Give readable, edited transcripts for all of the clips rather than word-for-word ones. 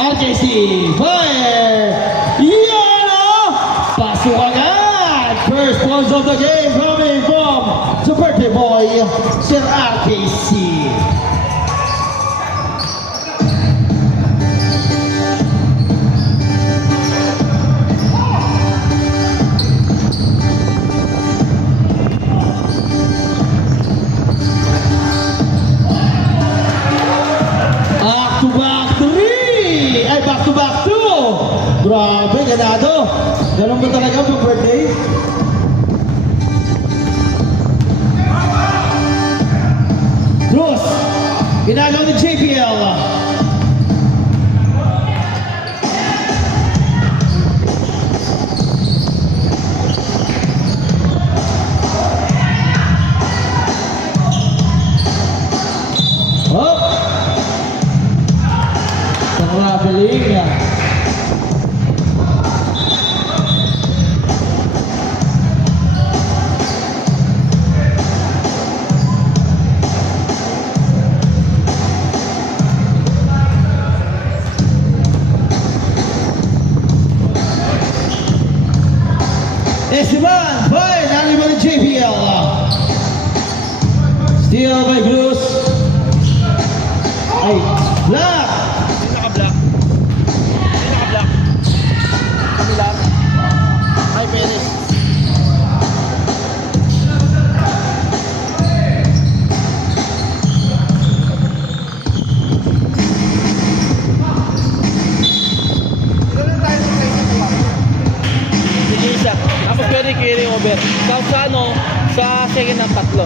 RKC Fire! Yano! Pasok agad! First points of the game coming from the birthday boy, Sir RKC. Back-to-back two! Grabe, ganado! Ganun ba talaga pag birthday? Cruz! Ginagaw ni JPL! Oh! Traveling. Esteban, fine, animal JPL. Steal by Cruz. Ay, black. Carry over. Sa ano, sa second ng tatlo.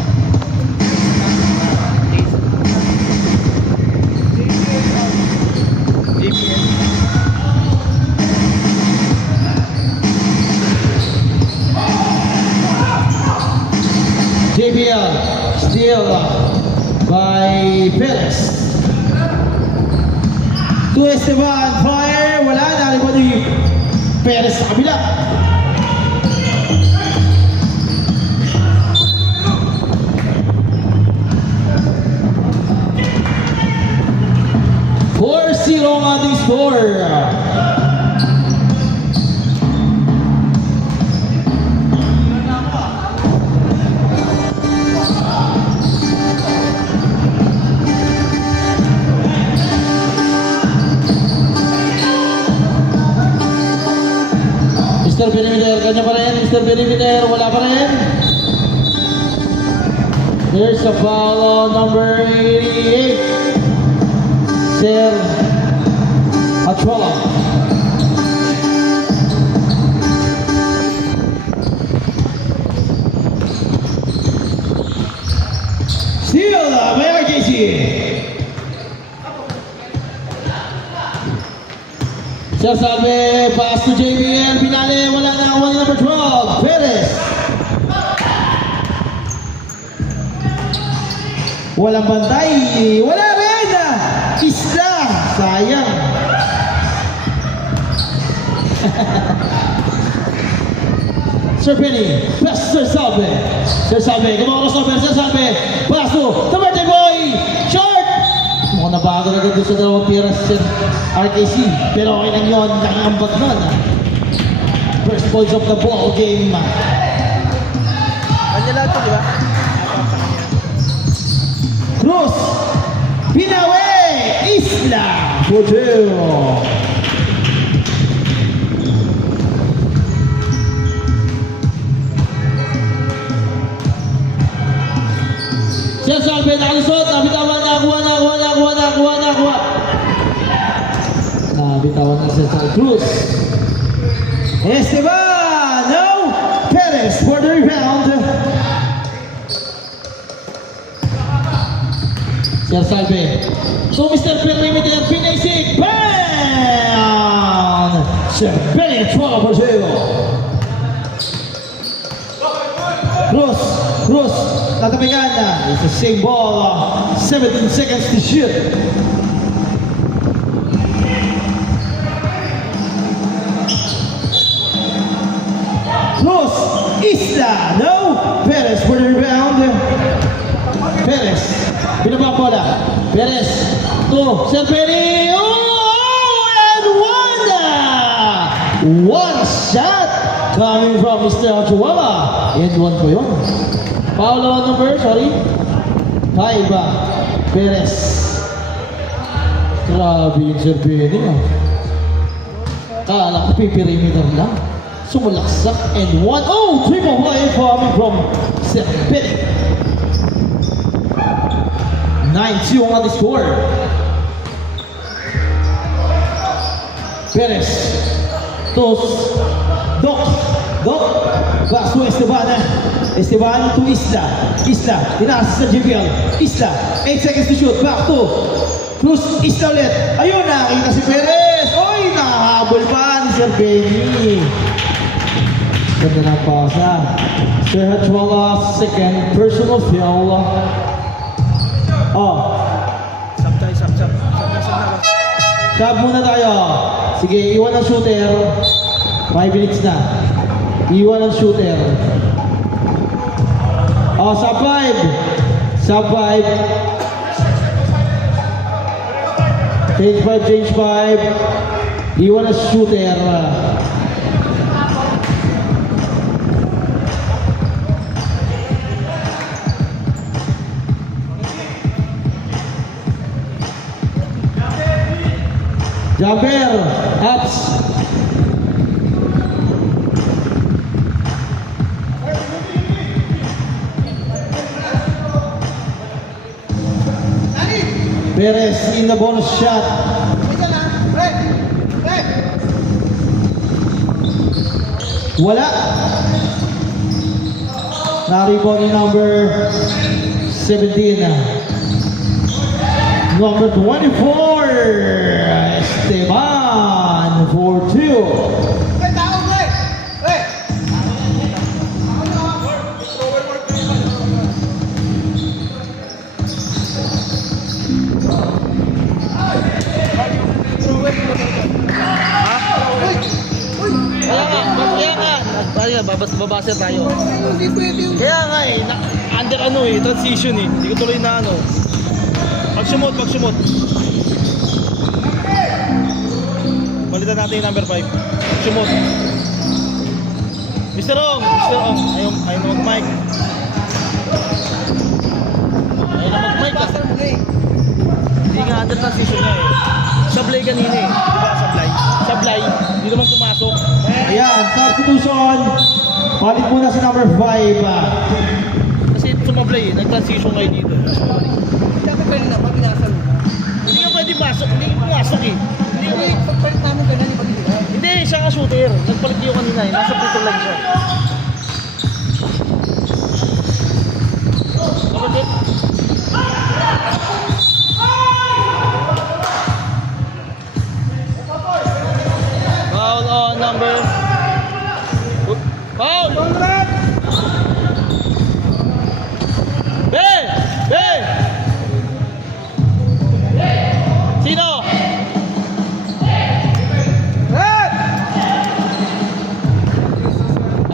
JPL steal by Perez. To Esteban, fire, wala na rin ni Perez sa kabila. Zero on the score. Mr. Perimeter, kanya pa rin. Mr. Perimeter, wala pa rin. There's a foul on number 88. Sir Atrola. Steal by RKC. Sasabi, pass to JPL, pinali, wala na, number 12, Perez. Walang bantay, wala rin, Isla, sayang. Sir Penny, pass Sir Salve. Sir Salve, kumakakas over, Sir Salve, pass to the birthday boy, short! Mukhang nabago na doon sa dalawang piras Sir RKC, pero okay lang yun, nakangambag nun. First points of the ball game. Kanya lahat to, di ba? Cruz, Pinawe, Isla, Boteo. Sir Salve, nakalusot, nabitawan, nakuha. Nabitawan na Sir Salve. Cruz. Esteban, no! Perez for the rebound. Sir Salve. So Mr. Perimeter, Pinisig, bam! Sir Benny, 12-0. Cruz, tatapigan na. It's the same ball, 17 seconds to shoot. Cruz, Isla, no? Perez for the rebound. Perez, binaba bola. Perez, to Sir Benny. Oh! One shot coming from Mr. Ochoa. And one po yun. Foul on number, sorry. 5, Perez. Grabe yung Sir Benny, ah. Kala ko piperimeter lang. Sumulaksak and 1-0. Triple play coming from Sir Benny. 9-2 ang ating score. Perez. Tos. Doc. Back to Esteban. Esteban to Isla. Isla. Tinaas sa JBL. Isla. 8 seconds to shoot. Back to Cruz. Isla ulit. Ayun, nakita si Perez. Oy, nakahabol pa ni Sir Benny. Ganda ng pasa. Sir Hatchwala, second personal foul. Oh. Sab. Sab muna tayo. Sige, iwan ang shooter. 5 minutes na. Iwan ang shooter. Oh, sub 5. Sub 5. Change 5. Iwan ang shooter. Jumper, ups. Perez in the bonus shot. Wala. Na-rebound ni number 17. Number 24, Esteban for 2. Kaya nga, babasa tayo. Kaya nga eh, under transition eh. Hindi ko tuloy na ano. Pag-sumot. Palitan natin yung number 5. Pag-sumot. Mr. Ong. Ayaw na mag-mic. Hindi nga under transition nga eh. Sablay kanina eh. Diba sablay? Hindi naman pumasok. Ayan, substitution. Palit muna si number 5. Kasi sumablay eh. Nag-transition kayo dito. Dapat pwede na, pag inasal mo. Hindi ka pwede pasok. Hindi ka pumasok eh. Hindi, pagpalit namin ganyan, di ba dito? Hindi, siya nga shooter. Nagpalit kayo kanina eh. Nasa pito lang siya. Kapatid. Foul on number. Foul! Hey! Sino?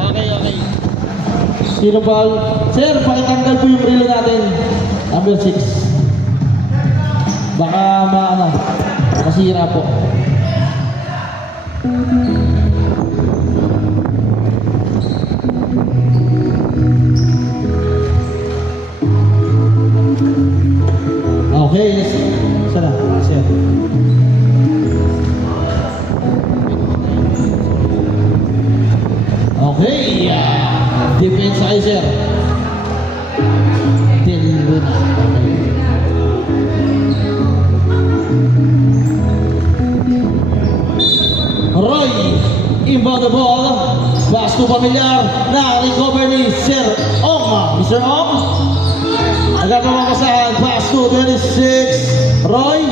Okay. Sino ba? Sir, pakitanggal po yung relo natin. Number 6. Baka masira po. Okay, sana, sir. Okay, defense ay sir. Tilun. Roy, inbound the ball. Pass to Familiar. Na-recover ni Sir Ong. Mr. Ong. Agad na makasahan. Pass to 26. Roy.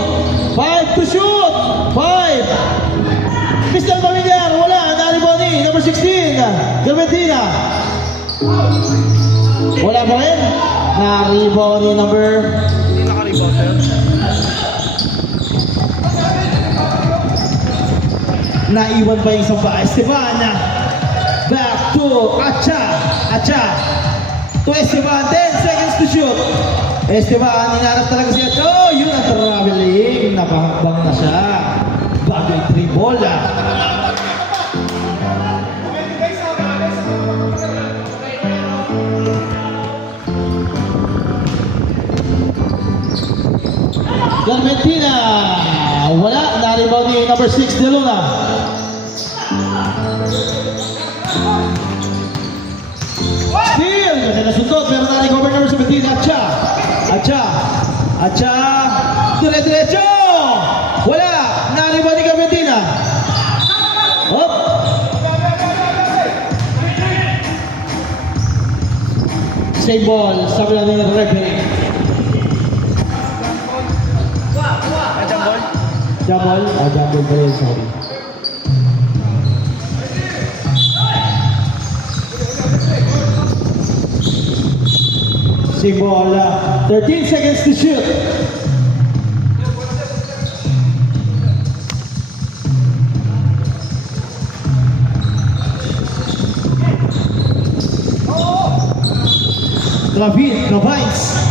5 to shoot. 5. Mr. Familiar. Wala. Na-rebound ni number 16. Galventina. Wala pa rin. Na-rebound ni number. Hindi naka-rebound sir. Naiwan pa yung isang pa. Esteban. Back to Acha. To Esteban. 10 seconds to shoot. Esteban, hinarap talaga siya. Oh, yun ang traveling. Napahakbang na siya. Bago yung 3 bola. Clementina. Wala. Na-rebound ni number 6, De Luna. Steal. Ganda na suntot. Pero na-recover number 17. Atcha. Atcha. Atcha. Dire-diretso. Wala. Na-rebound ni Clementina. Hop. Same ball. Sabi natin ng referee. Jump ball. Jump ball? Ah, jump ball pala yun, sorry. Same ball. 13 seconds to shoot.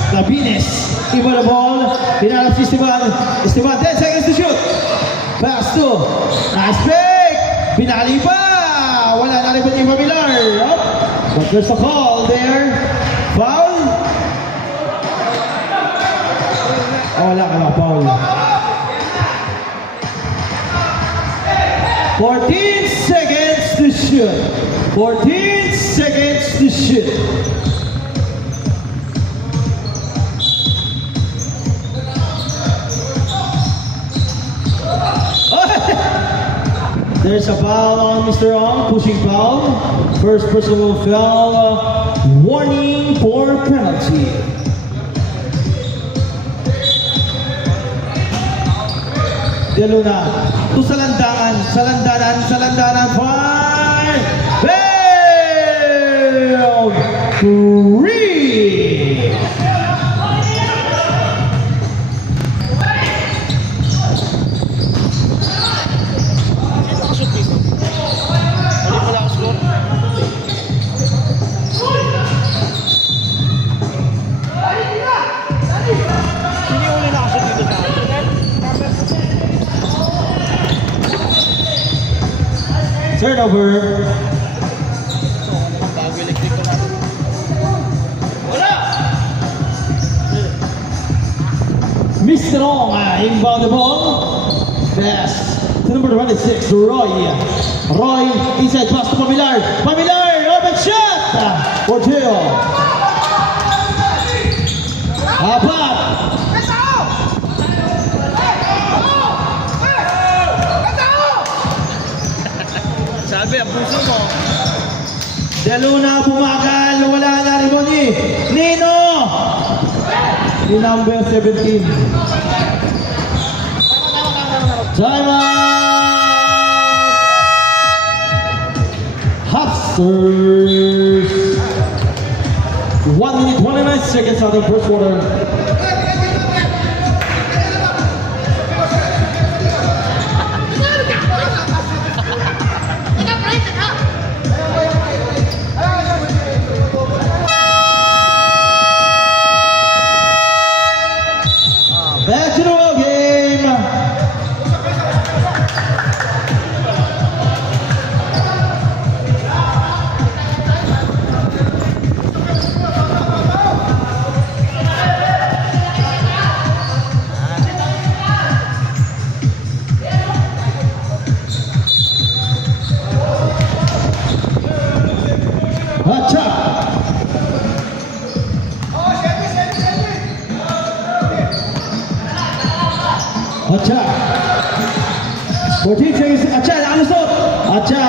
Clavines. Iba na ball. Hinarap si Esteban. Esteban, 10 seconds to shoot. Pass to. Nice break. Pinali pa. Wala na rin ba ni Mamilar? Oh. But there's a call there. Foul. Oh, wala. Foul. 14 seconds to shoot. 14 seconds to shoot. There's a foul on Mr. Ong, pushing foul. First personal foul, warning for penalty. De Luna, to sa landanan, fire! Fail! 3! Shoot dito. Mali pala ang score. Sino yung uli nakashoot dito sa akin? Turnover. Bago electric ko. Wala! Mr. Ong, inbound the ball. Pass to number 26, Roy. Roy, inside pass to Pamilar. Pamilar, open shot! Orteo. Apat. Sabi, ang puso mo. De Luna bumakal, wala na rin mo ni Nino. Ni number 17. Time out! Hopsters. 1 minute 29 seconds out of the first quarter. Back to the ball game. Acha. 14 seconds. Acha, nakalusot. Acha.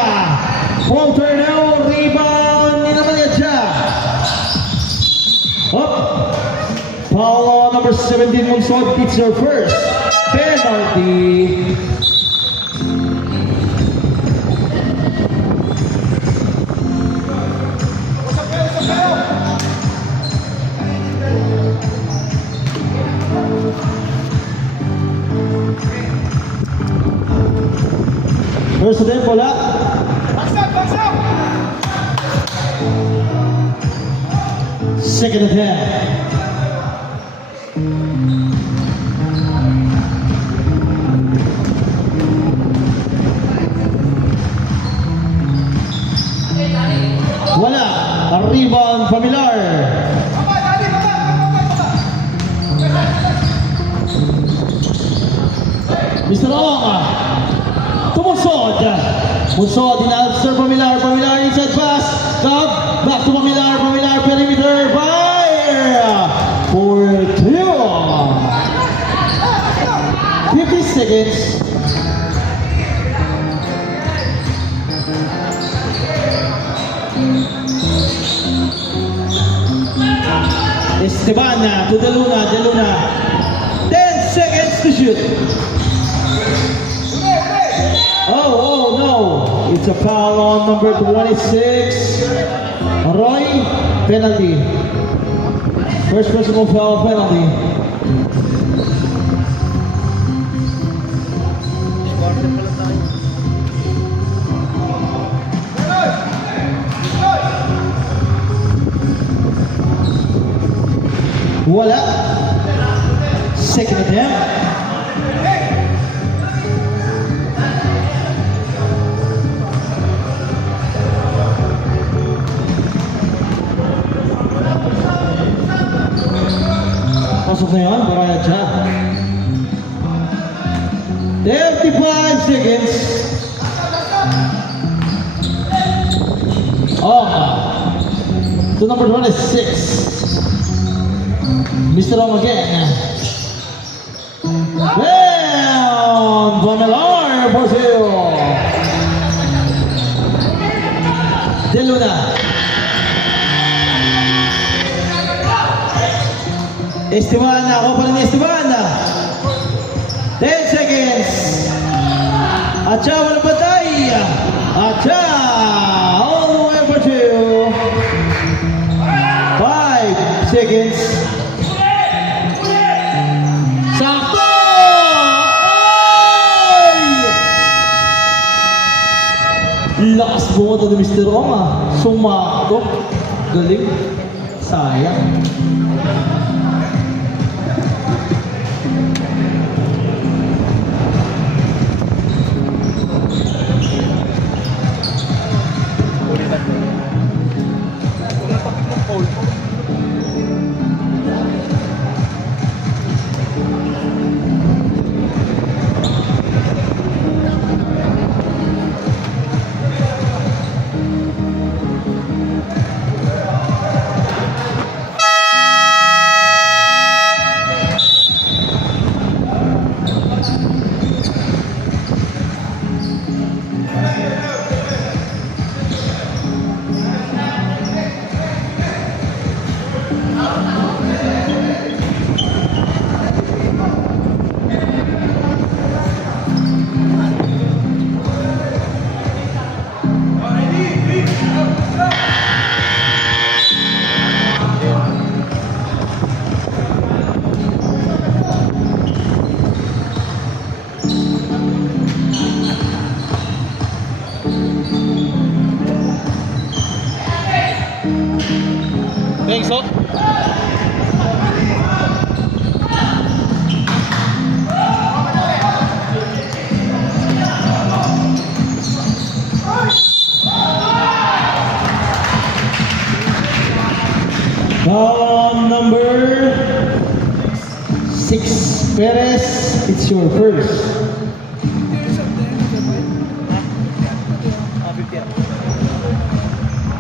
Paul Turnell, rebound. Ni naman ni Acha. Up. Foul number 17 Monsod. It's your first penalty. First attempt, bola. Second attempt. Wala. A rebound, Pamilar. Mr. Ong. Tumusod. Musod, inalap Sir Pamilar. Pamilar inside pass. Cup. Back to Pamilar. Pamilar perimeter. Fire. For 2. 50 seconds. Esteban to De Luna. 10 seconds to shoot. Oh no. It's a foul on number 26. Roy, penalty. First personal foul penalty. Quarter pala tayo. Wala. Second attempt. Pasok na yun, Baraya Cha. 35 seconds. To number 26. Mr. Ong again. Down! Pamilar for 2. De Luna. Esteban, ako pa rin ni Esteban. 10 seconds. Acha, walang batay. Acha, all the way for 2. 5 seconds. Sakto! Ay! Lakas bumunta ni Mr. Ong Sumakto. Galing. Sayang. Thanks, oh. Number 6, Perez, it's your first.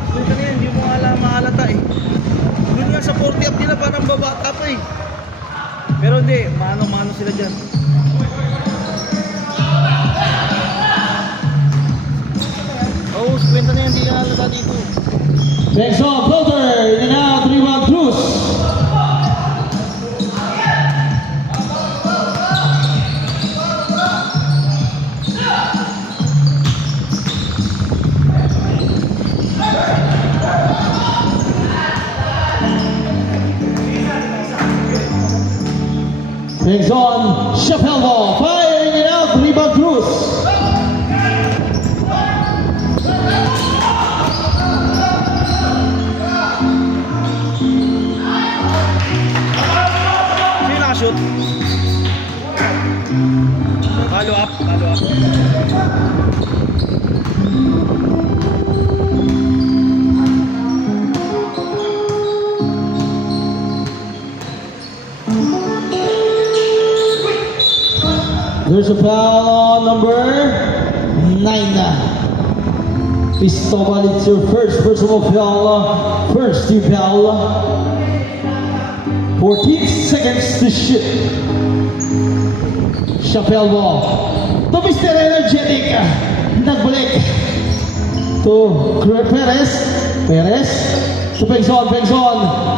Doon ka na yan, hindi mo mahalata eh. Doon nga sa 40 up nila parang babata pa eh. Pero hindi, mano-mano sila dyan. Oo, 50 na yan, hindi ka halata dito. Next off, floater, in and out, rebound, Cruz. Next on, Sheffield, fire in and out, rebound, Cruz. Shoot. Follow up. There's There's a foul on number 9. Cristobal, it's your first personal foul. First team foul. 14 seconds to shoot. Chappelle ball. To Mr. Energetic. Nagbalik. To Perez. Perez. To Pengzon.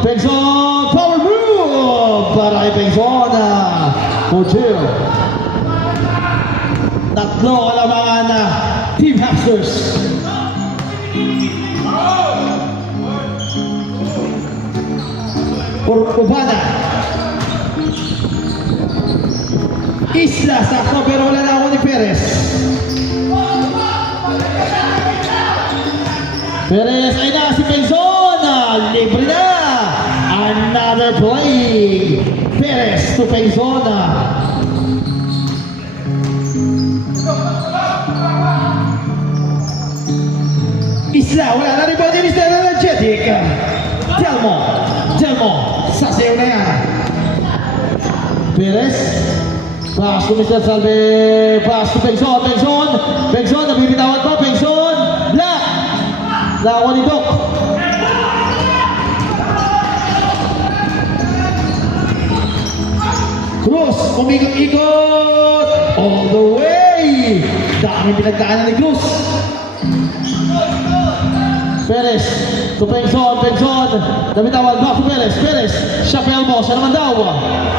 Pengzon. Power move. Para kay Pengzon. Ojil. Tatlo kalamangan na Team Hamsters. Urbana. Isla, sakto pero wala na ako ni Perez. Perez ay na si Pengzon. Libre na. Another play. Perez to Pengzon. Isla, wala na rin po din Mr. Energetic. Delmo, sasayaw na yan. Perez, pass to Mr. Salve, pass to Pengzon, nabibitawan pa, Pengzon, Black, lawa ni Doc. Cruz, umikot-ikot, all the way, daming pinagdaanan ni Cruz. Perez, to Pengzon, nabitawan, back to Perez, Chappelle mo, siya naman daw.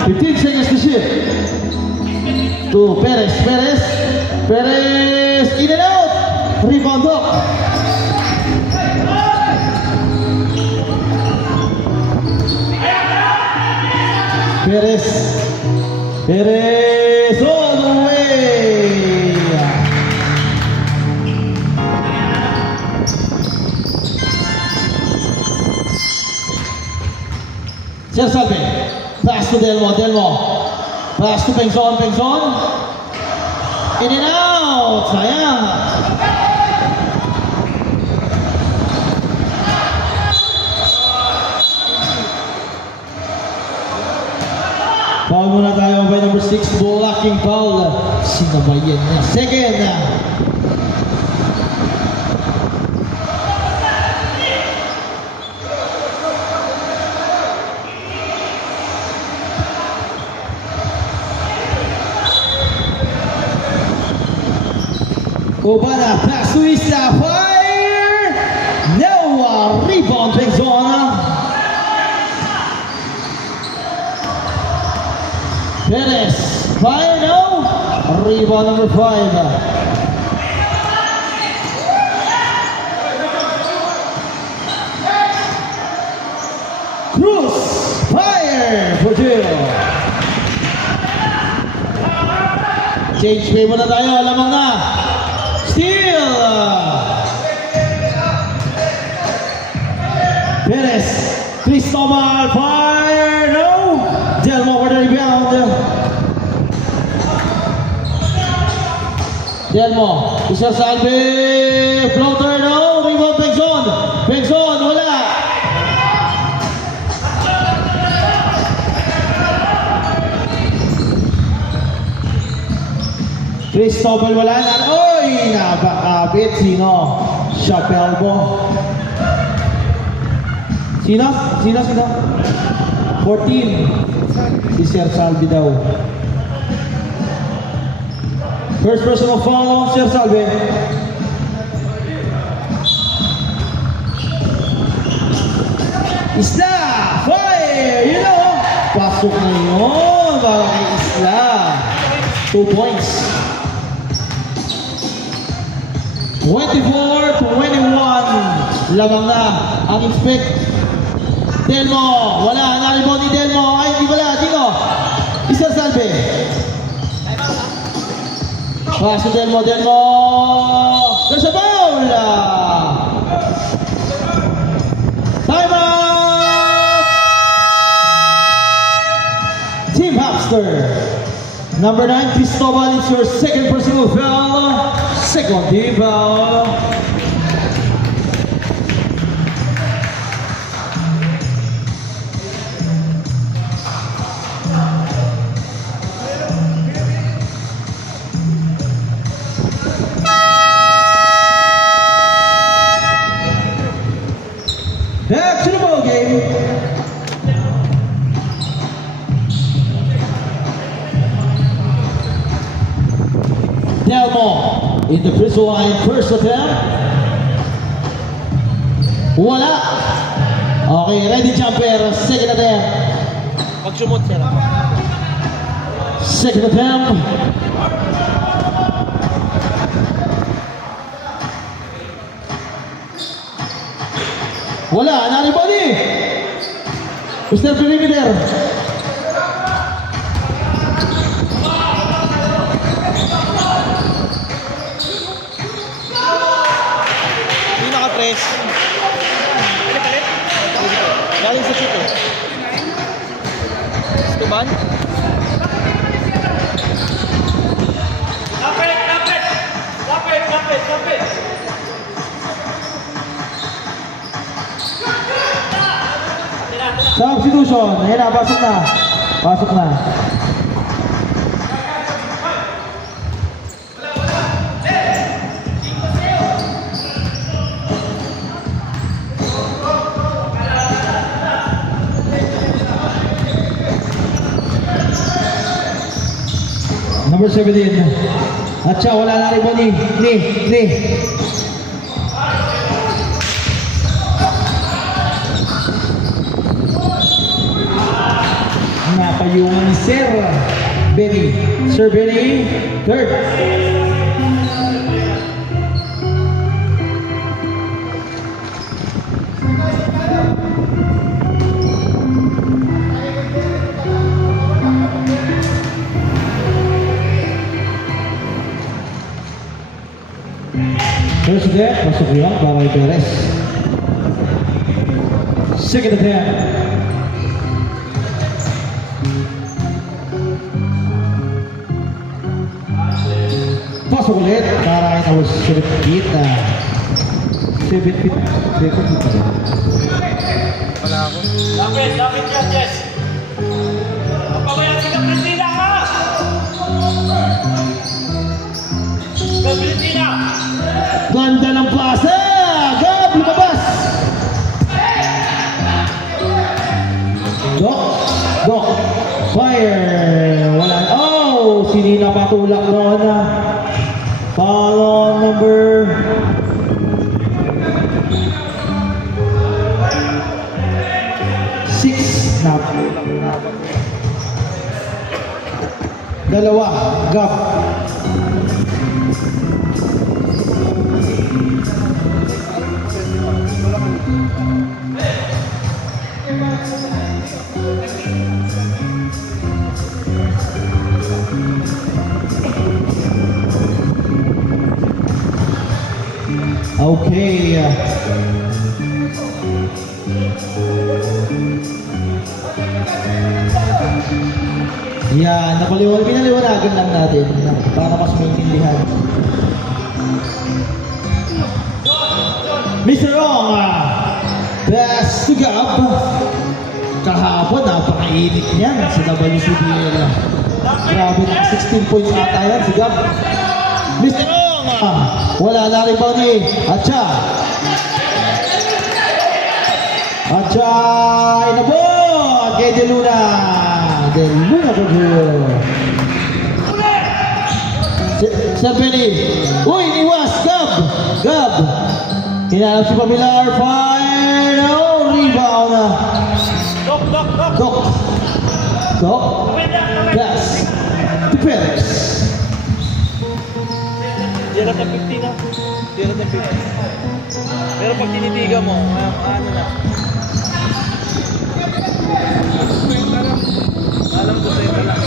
15 seconds to shoot. To Perez, in and out, rebound Doc. Perez, all the way. Sir Salve, pass to Delmo, pass to Pengzon, in and out, sayang. Foul muna tayo by number 6, blocking foul. Sinabayan niya. Second. Urbana, pass to Isla, fire! No! Rebound, Pengzon. Perez, fire no! Rebound number 5. Cruz, fire! For two. Change play muna tayo, lamang na. Steal! Perez, Cristobal, fire, no! Delmo for the rebound. Delmo, Mr. Salve, floater, no! Rebound, Pengzon, wala! Cristobal wala na. Oy! Napakabit. Sino? Chappelle mo. Sino? 14. Si Sir Salve daw. First personal foul on Sir Salve. Isla! Fire! You know! Pasok na yun. Para kay Isla. 2 points. 24-21. Lamang na ang expect. Delmo, wala. Naribon ni Delmo. Ay, hindi wala. Sino? Sir Salve. Pass to Delmo. There's a foul. Time out. Team Hamster. Number 9, Cristobal, it's your second personal foul. Second team foul. Delmo in the free throw line. First attempt. Wala. Okay, ready jumper. Second attempt. Pag sumot siya lang. Second attempt. Wala, anybody? Mr. Perimeter. Hindi naka-press. Galing sa shoot eh. Esteban? Substitution. Ayan na, pasok na. Pasok na. Number 17. At siya, wala na rin po ni. Napayungan ni Sir Benny. Sir Benny, third. First attempt, masuk yun, bawal Perez. Second attempt. Pasok ulit, karangin ako 7 feet na 7 feet, 7 feet pa rin. Wala ako. Lapit yan, Jess. Pabayaan ka, Valentina ka! Valentina! Ganda ng pasa! Gab, lumabas! Dok, fire! Wala, oh! Sinina patulak doon na. Follow number 6 na. Dalawa, Gab. Okay. Yan, pinaliwanagan lang natin para mas maintindihan. Mr. Ong, best to Gab. Kahapon, napakainit niyan sa WCBL. Grabe na, 16 points ata yan si Gab. Mr. Ong, wala na rin ba ni Atcha. Atcha, inabot kay De Luna. De Luna po po. Sir Benny. Uy, iwas, Gab. Hinanap si Pamilar, fire. Oh, rebound na. Dok. Pass. To Perez. Diyan na 50 na. Diyan na 50. Pero pag tinitigan mo, ano na. Alam ko sa'yo na lang.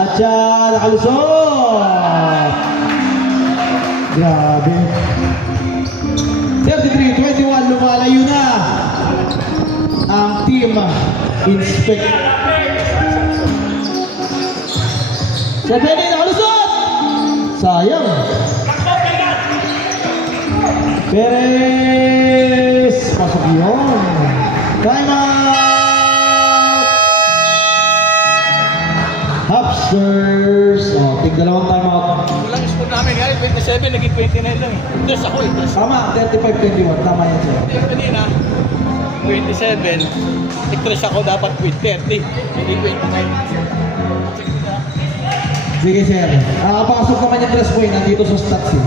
Atcha, nakalusot. Grabe. 33-21, lumalayo na ang team Inspect. Sa Benny, nakalusot. Sayang. Perez, pasok yun. Time out. Hapsters. Dalawang time out. Walang score namin. Ngayon, 27, naging 29 lang eh. Dos ako eh. Dos. Tama, 35-21. Tama yan sir. Yung kanina, 27. Nag-trash ako dapat with 30. Hindi 29. Sige, sir. Nakapasok naman yung 3 point nandito sa stats eh.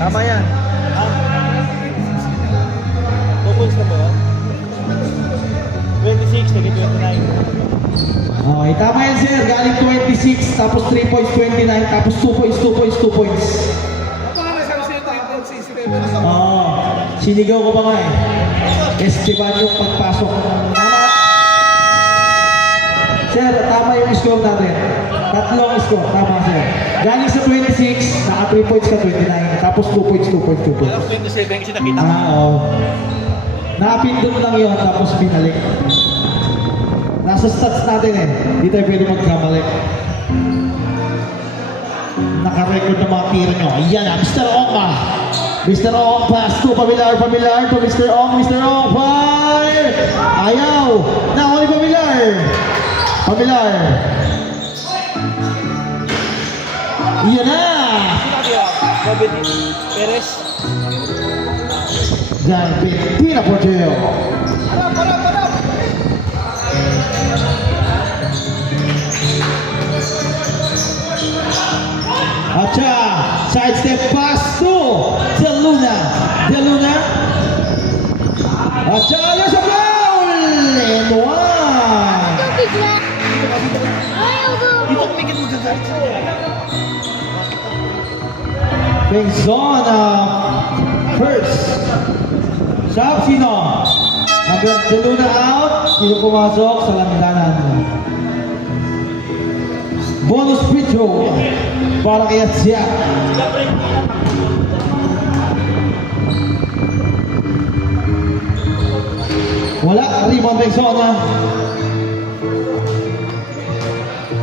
Sama yan. 2 points na ba? 26, naging 29. Okay, tama yan, sir. Galing 26, tapos 3 points, 29, tapos 2 points, 2 points, 2 points. Baka may sabi sa'yo 3 points, 6-11. Oo. Sinigaw ko pa nga eh. Esteban yung pagpasok. Tama. Sir, tama yung score natin. Tatlong score. Tama, sir. Galing sa 26, naka 3 points ka 29. Tapos 2 points, 2 points, 2 points. Alam ko 27 kasi nakita ko. Oo. Nakapindot lang yun, tapos binalik. Nasa stats natin eh. Hindi tayo pwede magkamali. Naka-record ng mga tira nyo. Ayan na, Mr. Ong ah. Mr. Ong, pass to Pamilar to Mr. Ong. Mr. Ong, fire! Ayaw! Nahuli Pamilar. Iyan na! Sinabi yan. Robin Perez. Diyan, Pina Porteo. Acha, side step pass to De Luna. Acha, there's a foul! And one! Don't be black. I'll go. Dito kumikit mo gagalit. Bengzon first. Sab, sino? De Luna out. Sino pumasok sa landanan? Bonus free throw para kay Atia. Wala, rebound Bengzon.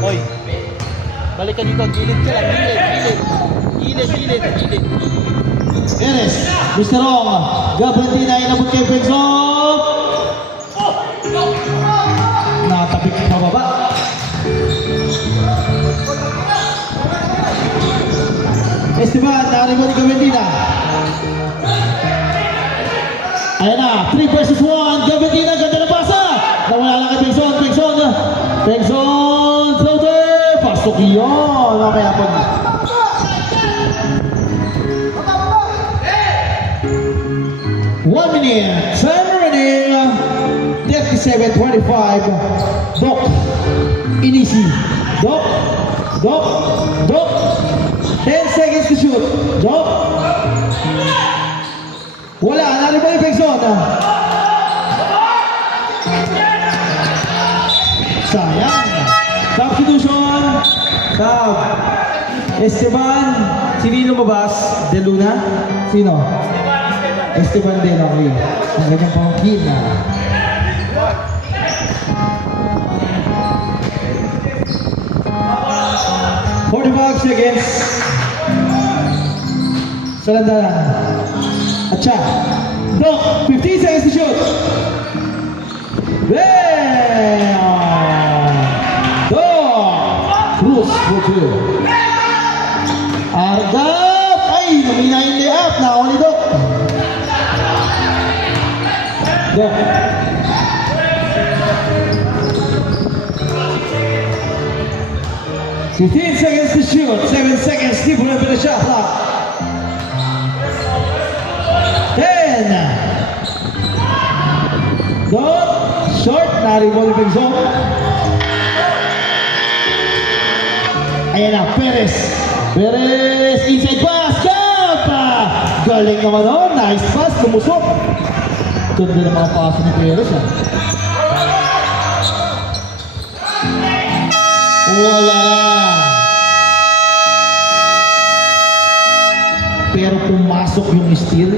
Hoy. Balik ka dito. Gilid ka lang. Gilid. Enes, Mr. Ong, Gabardina inabot kay Bengzon. Natapik pababa. Esteban, naribo ni Gabardina. Ayan na, 3 versus 1. Gabardina, ganda na pasa. Nawala lang kay Bengzon, floater. Pasok yun. Mamaya pag... One minute, time remaining, 37-25, Doc, Inisi, Doc, 10 seconds to shoot, Doc, wala, nalibay yung Bengzon, sayang, substitution, Tab, Esteban, sino lumabas? De Luna, sino? Esteban din, okay. Ang ganyang pamangkin na. $40 seconds. Sa landanan. Atcha. Doc, 15 seconds to shoot. Bam! Doc! Cruz for 2. Argap! Ay, namina yung layup. Nakaw ni Doc. Doc. $15 seconds to shoot. 7 seconds. Tipo na pala shot clock. 10. Doc. Short. Naribo ni Bengzon. Ayan na. Perez. Inside pass. Kapa. Galing naman o. Nice pass. Kumusok. Ganda ng mga paso ni Perez ah. Wala. Pero pumasok yung steal.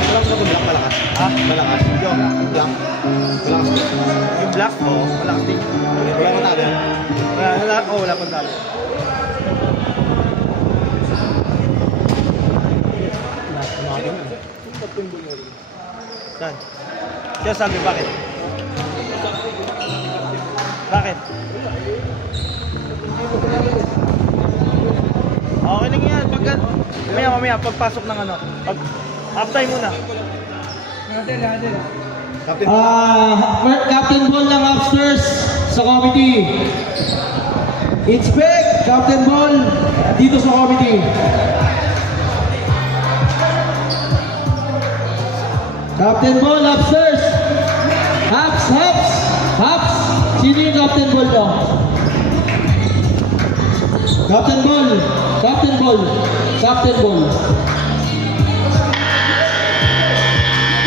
Alam ko black malakas. Ah, malakas. Yung black. Malakas. Yung black, oh, malakas din. Wala pa talo. Wala pa talo. Saan? Siya sabi bakit? Bakit? Okay lang yan. Mamaya, pagpasok ng ano. Half time muna. Nadel. Captain. Captain Ball ng upstairs sa committee. Inspect, Captain Ball dito sa committee. Captain Ball upstairs. Haps. Sino yung Captain Ball mo? Captain Ball.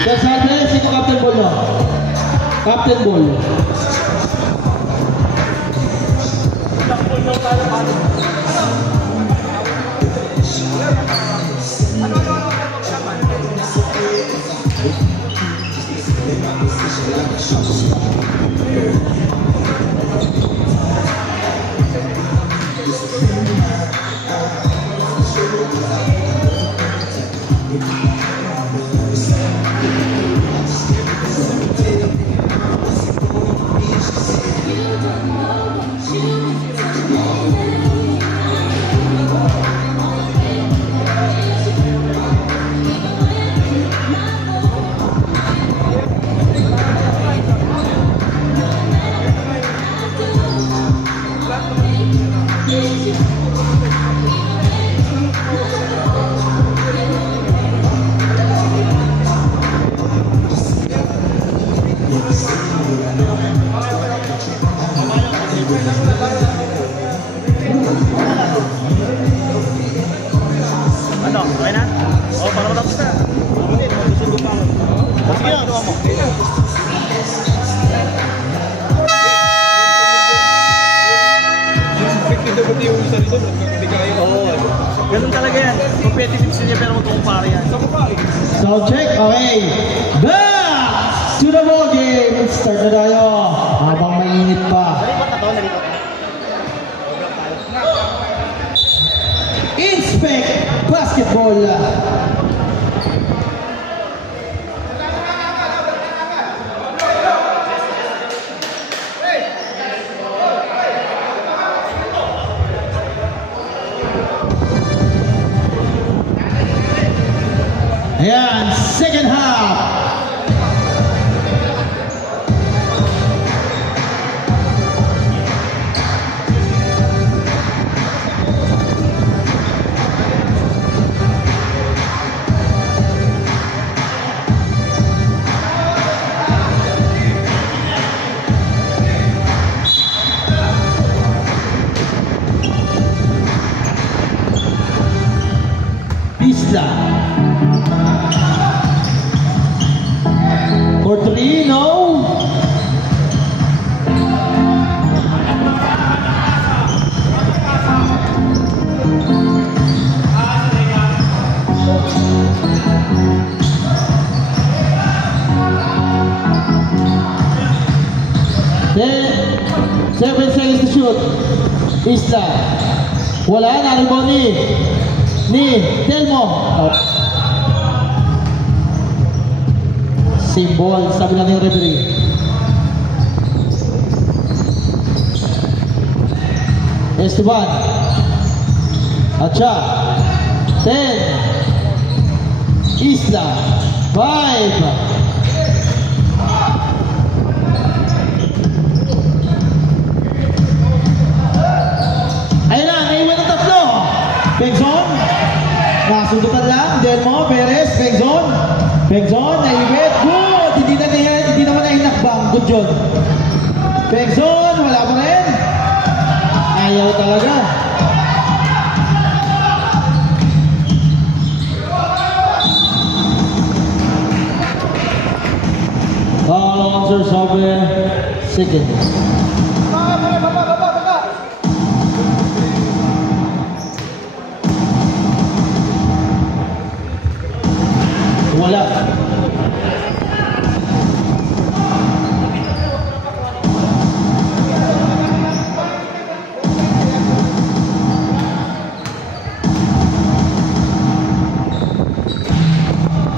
Sabi, sino Captain Ball mo? Captain Ball. Ano? Okay na? Oo, para matapos na. Sige na, tuwa mo. Oo. Ganun talaga yan. Competitive sila pero magkukumpara yan. Sound check, okay. Back to the ball game. Start na tayo. Habang mainit pa. Nalipat na. Inspect basketball. Ayan, second half. Isla. For 3, no. Then, 7 seconds to shoot. Isla. Wala na, rebound ni Telmo. Symbol, sabi lang yung referee. Esteban. Acha. 10. Isla. 5. Ayun na, naiwan ng tatlo. Pegzon. Nakasundutan lang. Delmo, Perez, Pegzon. Pegzon, naibit. Good! Hindi naman nahinakbang. Good job. Pegzon, wala pa rin. Ayaw talaga. Sir Sabi, second. Wala.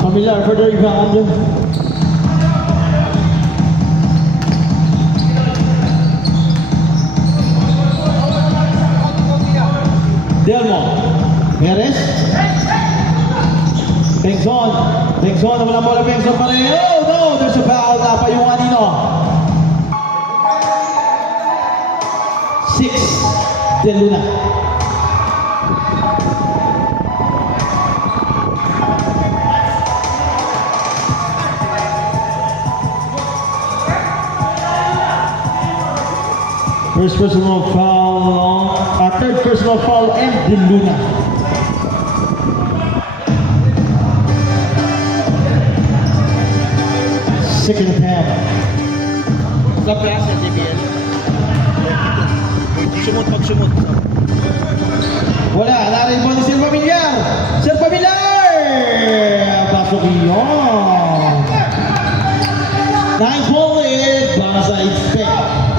Familiar for the rebound. Delmo. Perez. Pegzon. Pengson, walang bola Pengson pa rin. Oh no, there's a foul na pa yung Anino. 6 De Luna. First personal foul, third personal foul and De Luna. Second attempt. Sa plus sa JBL. Sumot pag-sumot. Wala, narin po ni Sir Pamilyar. Sir Pamilyar! Pasok yun. 9 point, Basa expect.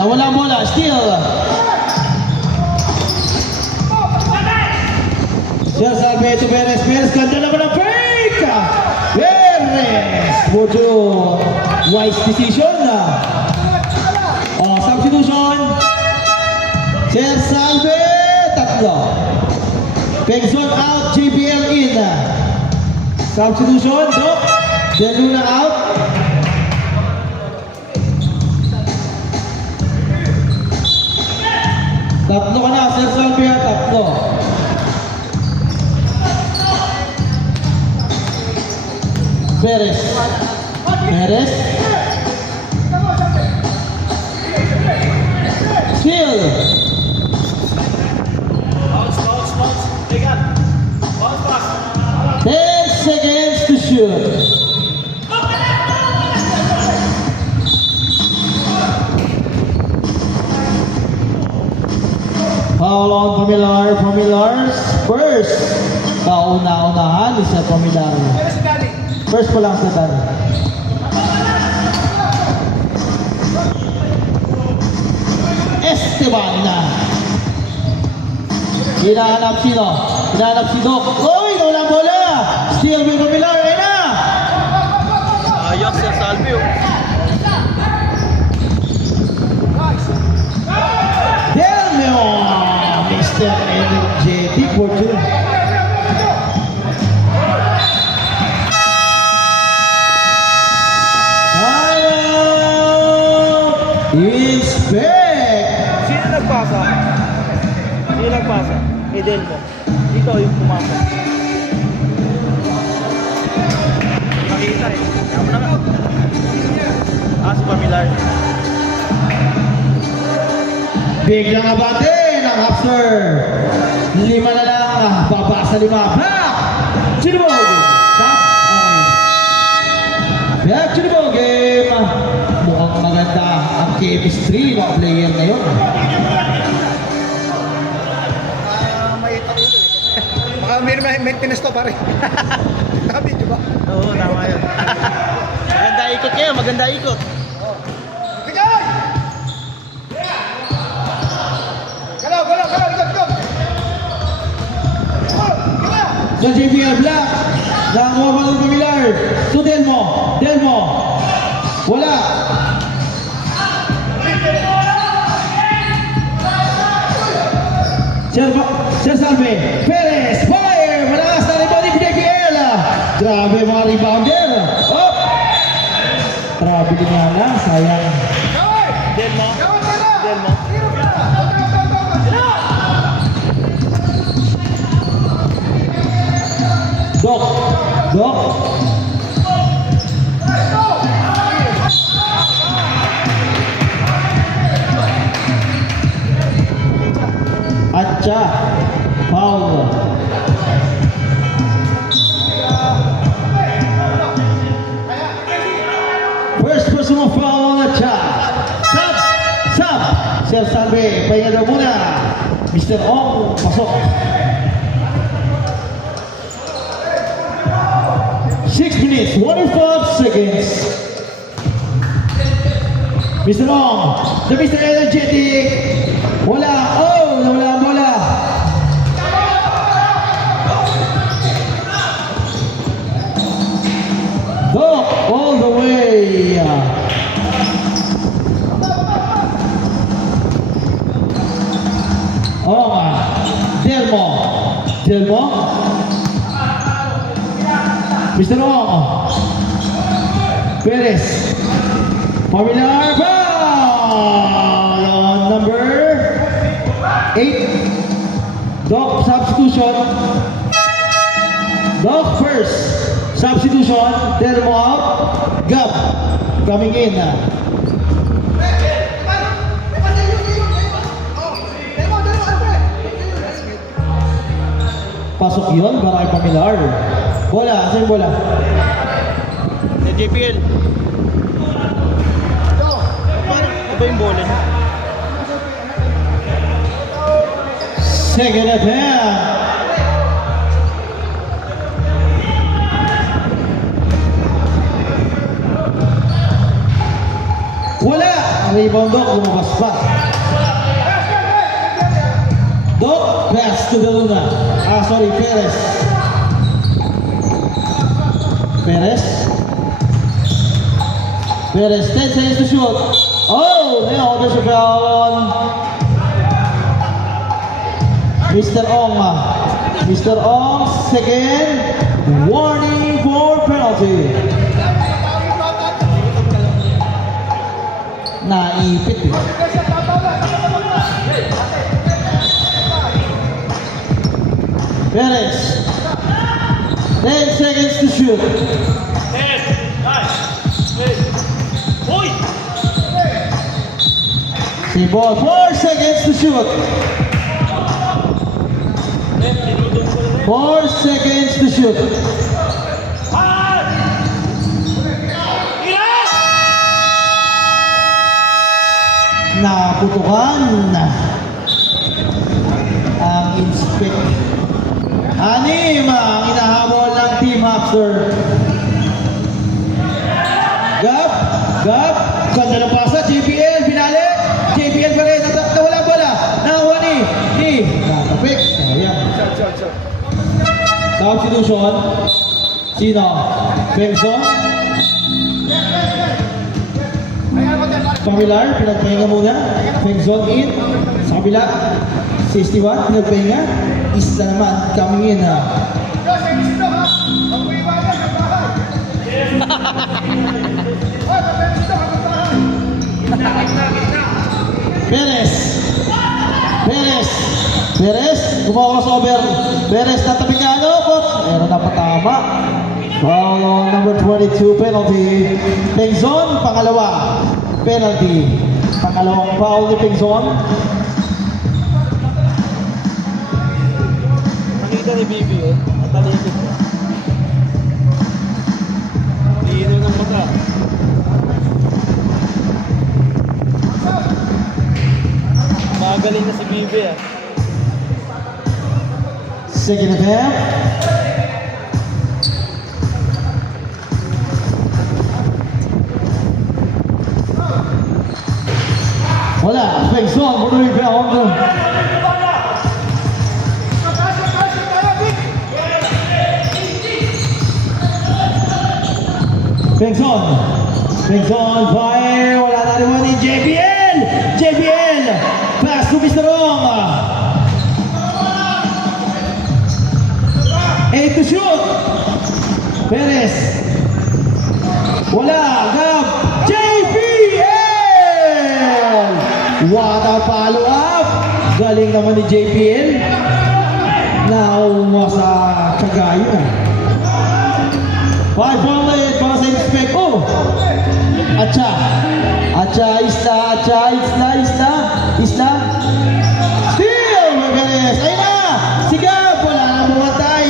Nawala ang bola, still. Sir Salve to Perez. Perez, ganda naman ang fake! Perez! Mojo, wise decision. Substitution. Sir Salve, tatlo. Pengson out, JBL in. Substitution, Doc. De Luna out. Tatlo ka na, Sir Salve, tatlo. Perez. Perez. Still. Bounce. Ligat. Bounce pass. 10 seconds to shoot. Foul on Pamilars first. Kauna-unahan ni Sir Pamilar. First pa lang sa Dani. Esteban na. Hinahanap sino? Hinahanap si Doc. Uy! Nawala bola! Still with Pamilar. Ayun na! Ayok sa Salve. Del Leon! Mr. Energetic for two. Inspect! Sino nagpasa? Edel mo. Dito yung pumasok. Nakita eh. Kaya mo na nga. Si Pamilar. Biglang abate ng Hapster. 5 na lang. Baba sa 5. Back! Chunibog! Stop. Okay. Back to the ball game. Mukhang maganda ang chemistry ng player na yun. Baka may maintenance to pare. Sabi, di ba? Oo, tama yun. Maganda ikot kayo, maganda ikot. Bigay! Galaw, ikot! Sa JPL Black. Nakakuha pa ng Pamilar. So Delmo. Wala. Sir Salve. Perez. Fire. Malakas na rebound ni JPL. Grabe mga rebounder. Oh. Grabe din nga. Sayang. Del mo. Doc. Atcha. Foul. First personal foul on Atcha. Sub. Sir Salve. Pahinga daw muna. Mr. Ong. Pasok. 6 minutes, 45 seconds. Mr. Ong, the Mr. Energetic. Wala. Oh, nawala ang bola. Doc, all the way. Delmo. Mr. Ong. Perez. Familiar foul on number 8. Doc substitution. Doc first. Substitution. Delmo out. Gab coming in. Pasok yun, Baray Familiar. Bola, saan yung bola? Sa JPL. Ano ba yung bola niya? Second attempt. Wala! Rebound Doc, lumabas pa. Doc, pass to the Luna. Sorry, Perez. Perez. Perez, 10 seconds to shoot. Oh, there's a foul on Mr. Ong. Mr. Ong, second. Warning for penalty. Naipit eh. Perez. 10 seconds to shoot. 10, 9, 8. Uy! See ball. 4 seconds to shoot. 4 seconds to shoot. Naputukan ang inspect. Anim ang inahabol ng Team Hapster. Gap, gap, ganda ng pasa, JPL, binali, JPL pa rin, nawala bola, nakakuha ni, nakapik, sayang. Shot. Substitution, sino? Bengson? Familiar, pinagpahinga muna, Bengson in, sa kabila, 61, pinagpahinga, Isla naman, coming in. Perez. Gumawa crossover. Perez natapikano po. Meron na patama. Foul on number 22, penalty. Bengson, pangalawa. Penalty. Pangalawang foul ni Bengson. Nakita ni Bibi eh. Natalikod niya. Lino ng mata. Magaling na si Bibi ah. Second attempt. Wala. Bengson, for the rebound. Bengson, fire. Wala na naman ni JPL. Pass to Mr. Ong. 8 to shoot. Perez. Wala. Gab. JPL. What a follow up. Galing naman ni JPL. Nauma sa Cagayan. 5 ball lead para sa inspect. Oh! Acha, Isla. Still, Maganes. Ayun na! Sigap! Wala na bumatay.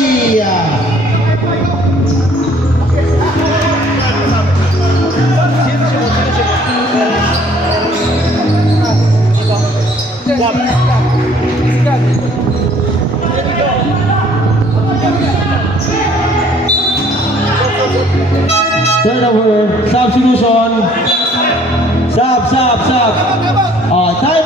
Turnover, substitution. Sub. Time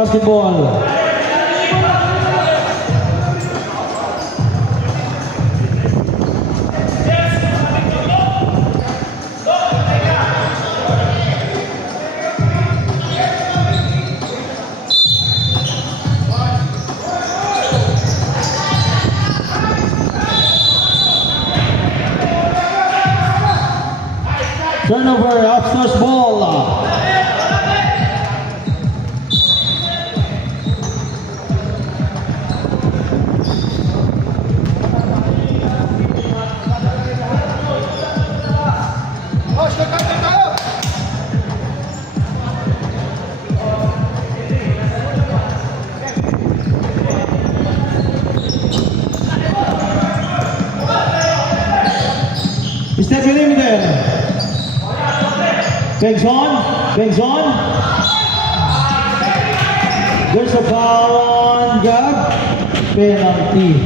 basketball. Turnover, upstairs ball. Oh, shot tayo! Step perimeter. Bangs on. Bangs on. There's a foul on Gab. Penalty.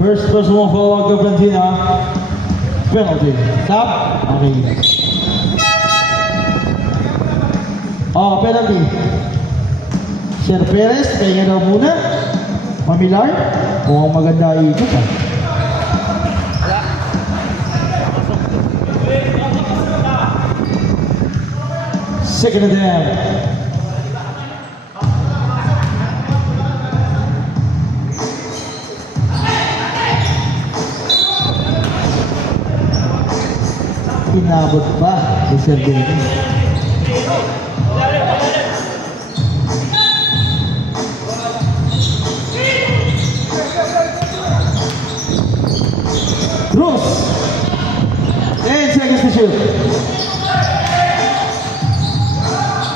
First personal foul on Gabantina. Penalty. Stop. Okay. Oh, penalty. Sir Perez, kaya daw muna. Mamilar. Mukhang maganda ikot ah. Second and 10. Inabot pa si Sir Benny. Cruz. 10 seconds to shoot.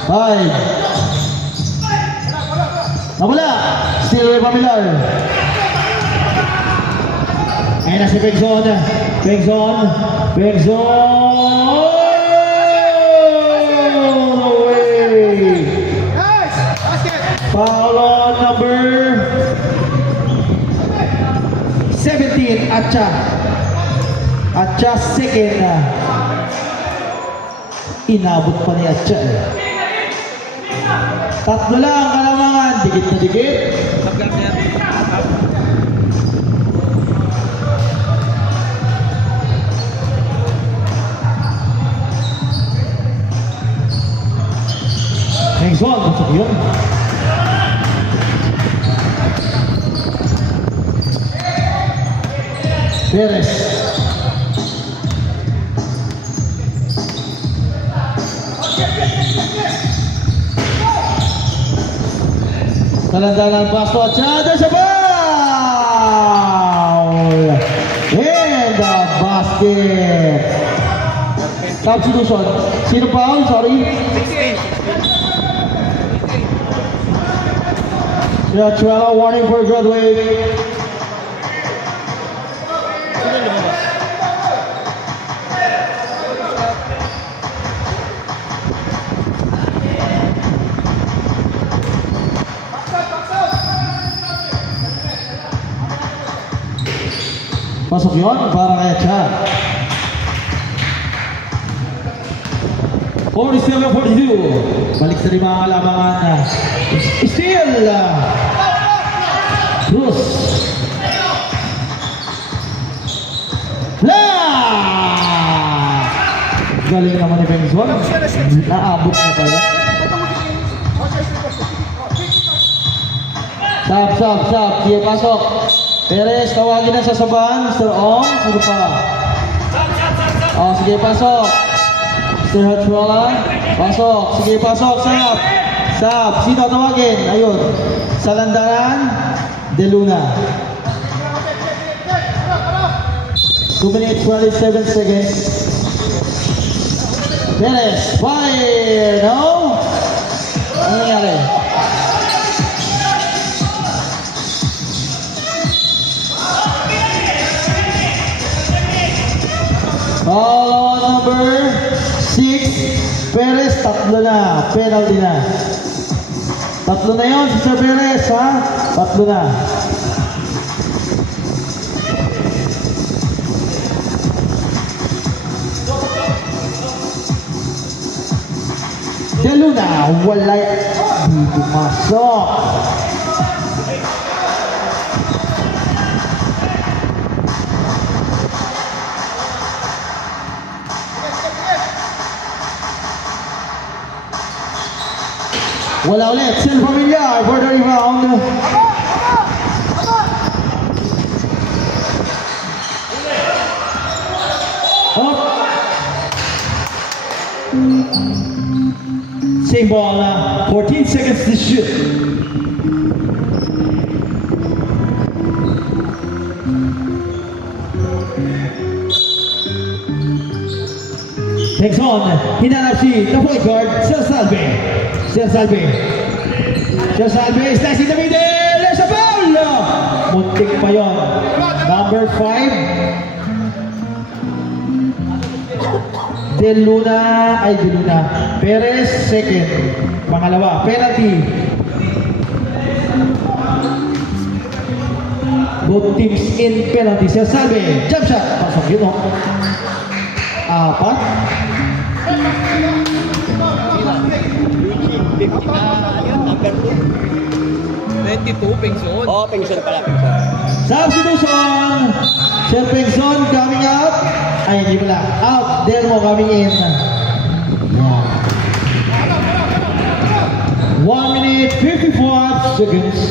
5. Nawala. Still away Pamilar. Ayun na si Bengzon. Bengzon. Bengzon. Away. Nice! Basket! Foul on number 17. Atcha. Atcha second. Inabot pa ni Atcha. Tatlo lang ang kalamangan. Dikit na dikit. Bengzon, masuk yun. Perez. Talandanan pass to Atcha. There's a foul! And the basket. Substitution. Sino foul? Sorry. Trella warning for graduate. Pasok yun para kay Atcha. 47-42. Balik sa mga kalamangan. Still. Cruz. La! Galing naman ni Bengzon. Naabot na pala. Sab. Sige, pasok. Perez, tawagin na sa sabahan. Mr. Ong, sino pa? Oh, sige, pasok. Mr. Hatchwala, pasok. Sige, pasok. Sab. Sino tawagin? Ayun. Salandaran, De Luna. 2 minutes, 27 seconds. Perez, fire! No? Ano nangyari? Foul on number 6. Perez, tatlo na. Penalty na. Tatlo na yun si Sir Perez, ha? Tatlo na. Nawala. Di pumasok. Wala ulit. Sel Familiar for the rebound. Up. Same ball, 14 seconds to shoot. Takes on, hinanap si the point guard, Sel Salve. Sel Salve. Sel Salve is nice in the middle. There's a foul! Muntik pa yun. Number 5. De Luna. Perez, second. Pangalawa, penalty. Both teams in penalty. Sel Salve, jump shot. Pasok yun, oh. Apat. Oo, pension pala. Substitution. Sir Pengson coming out. Ay, hindi pala. Out. Delmo coming in. Yeah. 1 minute 54 seconds.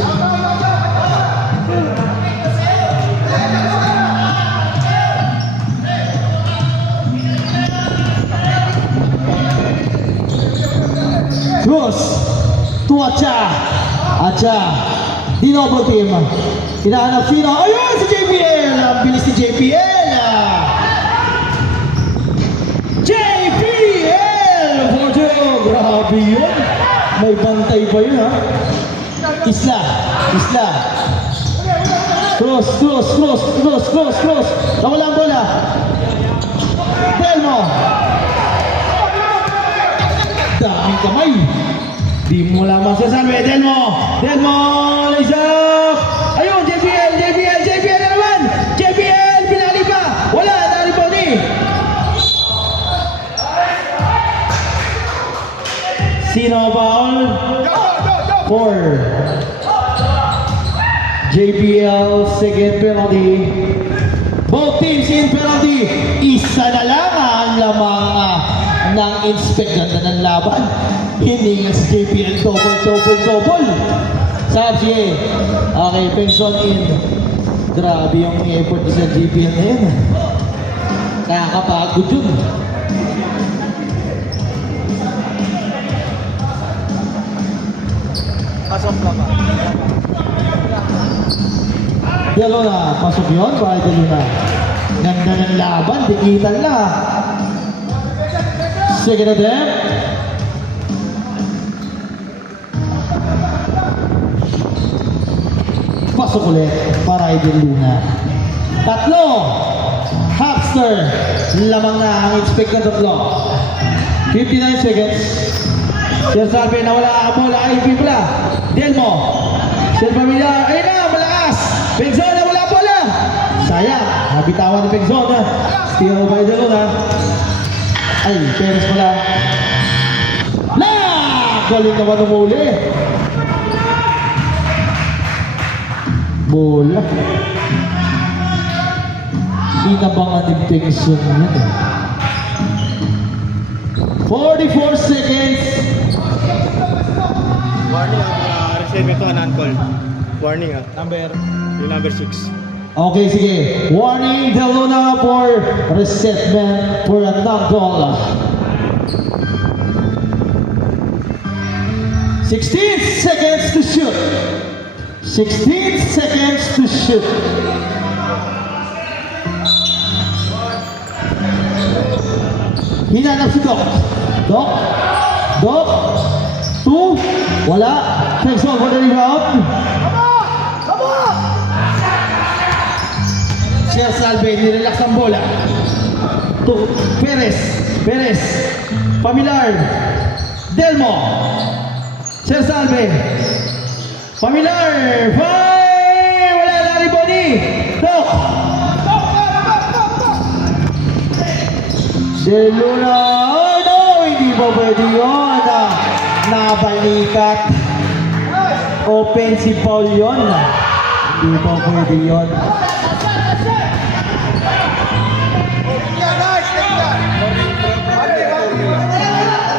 Cruz to Acha. Di double team. Hinahanap sino? Ayun si JPL! Ang bilis ni JPL! JPL! For two! Grabe yun! May bantay pa yun, ha? Isla! Cruz! Nawala ang bola! Delmo! Daming kamay! Di mo lamang sasabi, Delmo, lays up! Ayun, JPL na naman! JPL, pinali pa! Wala, naribaw ni! Sino foul? 4. JPL, second penalty. Both teams in penalty. Isa na lang ang lamang ng inspect. Ganda ng laban. Hindi nga si JPL double. Sabi okay, Pengson in. Grabe yung effort sa JPL na yun. Nakakapagod yun. Pasok ka ba? Deluna, pasok yun. Para Deluna. Ganda ng laban. Dikitan na. Second attempt. Pasok ulit para Idol Luna. Tatlo. Hapster. Lamang na ang inspect ng tatlo. 59 seconds. Sir Salve na wala ang bola. Ay, pipla. Delmo. Sir Familiar. Ayun na, malakas. Pengson na wala bola. Sayang. Nabitawan ni Pengson. Steal by Idol Luna. Ay, Perez pala. Galing naman umuli. Bola. Inabangan ng Pengson yun eh. 44 seconds. Warning receive ito, non-call. Warning yung number 6. Okay, sige. Warning, Deluna for resetment for a non-goal. 16 seconds to shoot. 16 seconds to shoot. Hinanap si Doc. Doc. 2. Wala. Pengson for the rebound. Sir Salve, nirelax ang bola. To Perez. Familiar. Delmo. Sir Salve. Familiar. Wala na rin Bonnie. Doc. De Luna. Oh no, hindi pa pwede yun. balikat. Offensive foul yun. Hindi po pwede yun.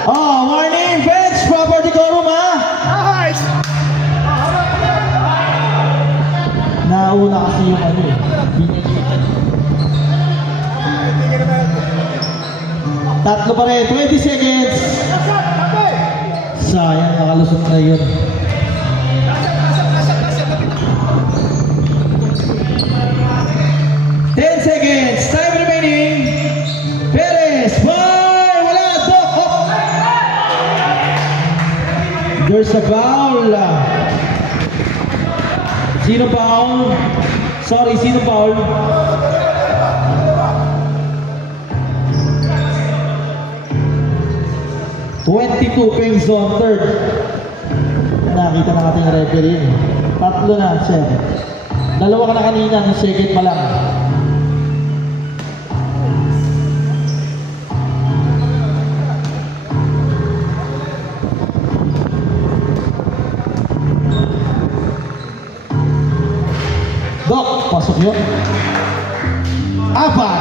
Oh, warning, bench, proper decorum ha. Nice! Nauna kasi yung ano eh. Binilikan. Tatlo pa rin, 20 seconds. Sayang, nakalusot na yun. Ten seconds, time remaining. Perez, ball, wala, Doc. Oh. There's a foul. Sino foul? Sorry, sino foul? $22 pings on third. Nakita na natin yung referee. Tatlo na, sir. Dalawa ka na kanina, ng second pa lang. Dok, pasok yun. Apat.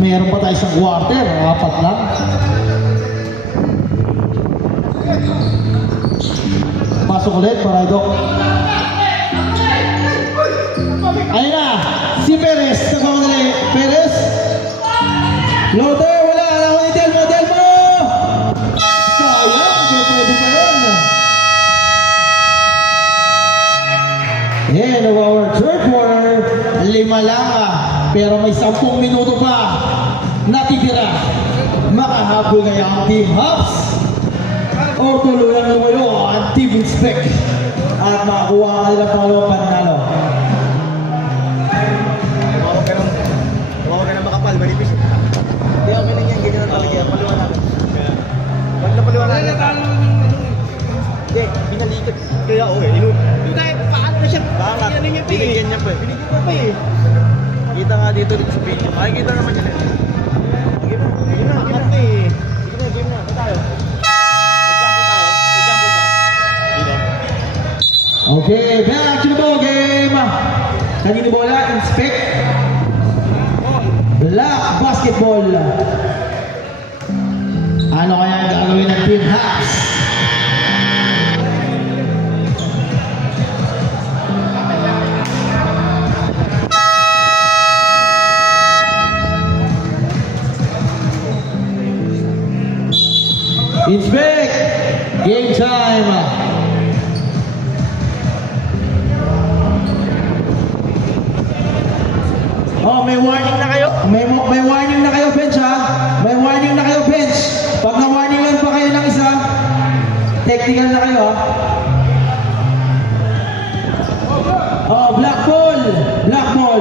Meron pa tayo isang quarter. Apat lang. Pasok ulit para Dok. Ayun na. Si Perez. Nagmamadali. Perez. Loader. Wala. Alam ko ni Delmo. Delmo. Sayang. Pero pwede pa yun. And our third quarter, 5 lang pero may 10 minuto pa natitira. Makahabol kaya ang Team Hops o tulungan lumayo ang Team Inspect at makakuha ka nilang pangalawang panalo. Huwag ka na makapal, manipis. Hindi ako ganun yan, ganyan na talaga yan. Paliwanagan. Huwag na paliwanagan. Hindi, pinalikat. Kaya ako eh, Paano na siya? Bakit? Binigyan niya pa eh. Binigyan niya pa eh. Kita nga dito sa video. Makikita naman yun eh. Game na. Game na. Game na eh. Game na. Saan tayo? Mag-jumble tayo? Mag-jumble ba? Dito. Okay, back to the ball game. Kanino bola? Inspect. Black basketball. Ano kaya ang gagawin ng Team Hops? Inspect! Game time! Oh, may warning na kayo? May warning na kayo, bench ha? May warning na kayo, bench. Pag na-warning lang pa kayo ng isa, technical na kayo ha? Oh, black ball! Black ball!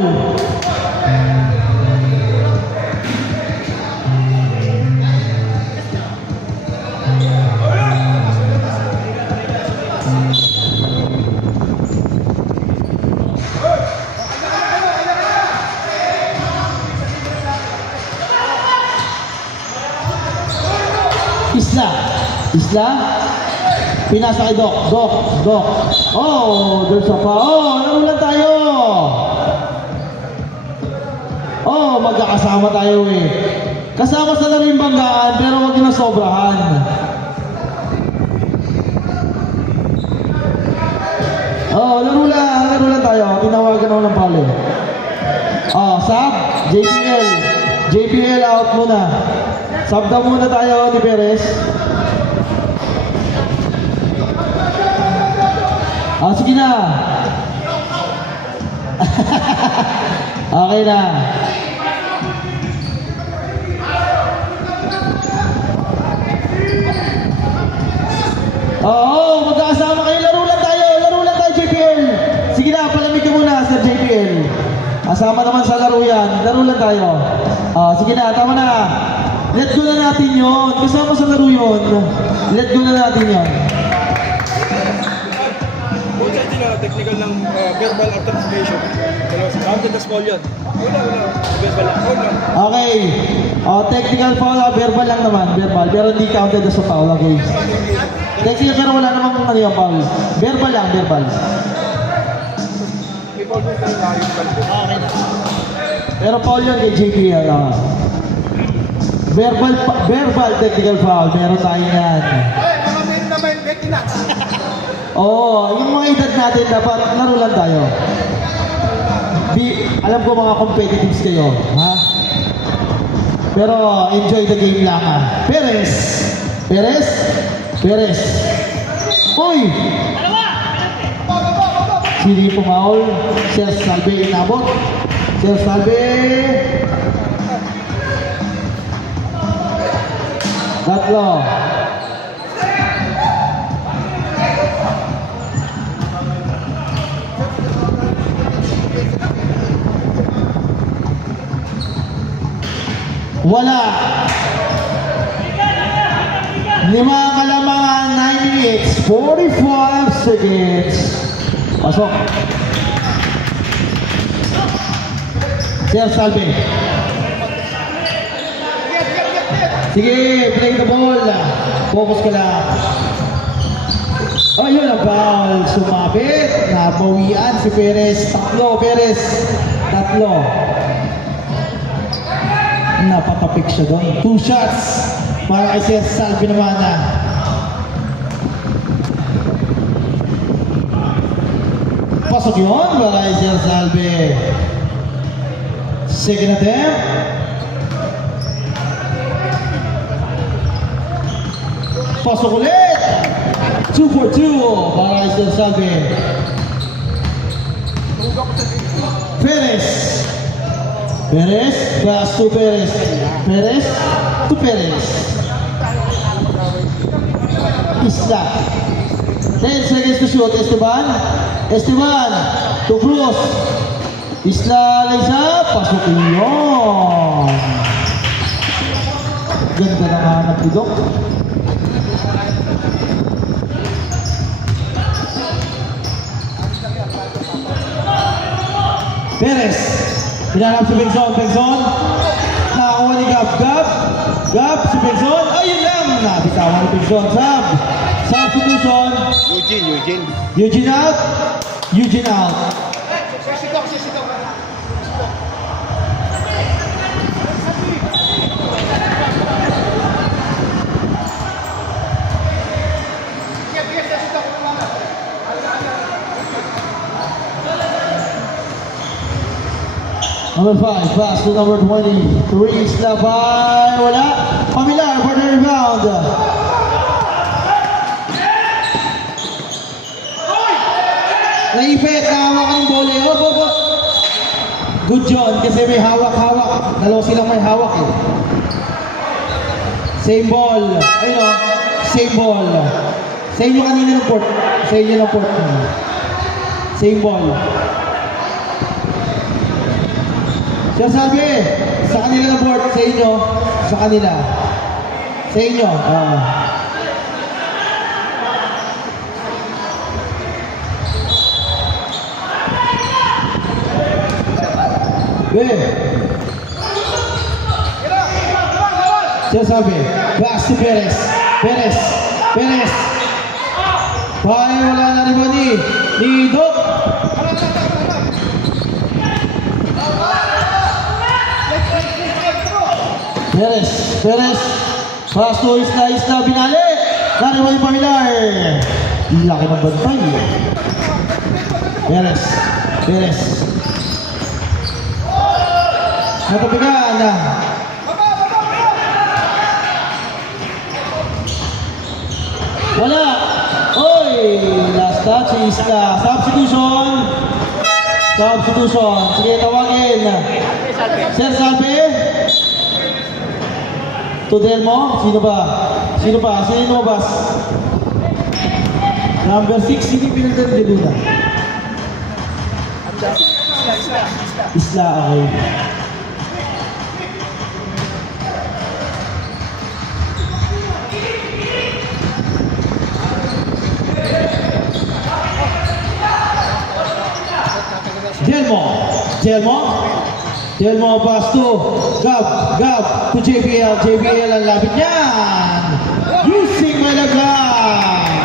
Isla. Pinasa kay Doc. Doc. Oh, there's a foul. Oh, narulan tayo. Oh, magkakasama tayo eh. Kasama sa laro yung banggaan, pero wag na sobrahan. Oh, laro lang tayo. Tinawagan ako ng foul eh. Oh, sub. JPL out muna. Sub daw muna tayo ni Perez. Ah, sige na. Okay na. Oo, magkakasama kayo. Laro lang tayo, JPL. Sige na, palamig ka muna, Sir JPL. Asama naman sa laro yan. Laro lang tayo. Sige na, tama na. Let go na natin yun. Kasama sa laro yun. Let go na natin yun. Both sides nila, technical ng verbal or translation. Counted as foul yun. Wala. Verbal lang. Foul lang. Okay. Technical foul, verbal lang naman. Verbal. Pero hindi counted as a foul. Okay. Technical pero wala namang ano yung foul. Verbal lang, verbal. May ball mo sa layo ng ball. Okay na. Pero foul yun kay JPL. Verbal technical foul. Meron tayo yan. Mga men naman, Betinats. Oo, yung mga edad natin, dapat laro lang tayo. Alam ko mga competitives kayo, ha? Pero enjoy the game lang, ha? Perez! Perez! Perez! Uy! Sino yung pumaul? Sir Salve inabot. Sir Salve! Tatlo. Wala. 5 kalamangan, 9 minutes, 45 seconds. Pasok. Sir Salve. Sige, play the ball. Focus ka lang. Ayun ang foul. Sumabit. Nabawian si Perez. Tatlo, Perez. Tatlo. Napapapik siya doon. 2 shots para kay Sir Salve naman na. Pasok yun para kay Sir Salve. Second attempt. Pasok ulit. 2 for 2 para kay Sir Salve. Perez. Perez, pass to Perez. Perez to Perez. Isla. 10 seconds to shoot. Esteban. Esteban to Cruz. Isla Liza. Pasok yun. Ganda na hanap ni Doc. Perez. Pinanap si Bengzon. Bengzon. Nakakuha ni Gab. Gab. Gab si Bengzon. Ayun lang. Nabitawan ni Bengzon. Sab. Substitution. Eugene out. Eugene out. Number 5, pass to number 23, Isla by wala. Pamilar for the rebound. Naipit, nahawakan ng bola. Good John, kasi may hawak-hawak. Dalawa silang may hawak eh. Same ball. Ayun o, same ball. Sa inyo kanina ng port. Sa inyo ng port. Same ball. Siya sabi, sa kanila ng board, sa inyo, sa kanila. Sa inyo. Siya sabi, pass to Perez. Perez. Perez. Pahay, wala na rin ba ni Doc. Perez, Perez, pass to Isla, binali. Nariwan yung Pamilar. Laki ng bantay. Perez, Perez. Natabigan na. Wala. Oy, last touch Isla. Substitution. Substitution. Sige, tawagin. Sir Salve. Tudelmo, sino ba? Sino pa? Sino yung lumabas? Number 6, sino yung pinagdang de Luna? Isla, okay. Delmo. Delmo. Delmo pass to Gab to JBL. JBL ang lapit niyan. Using Malagay.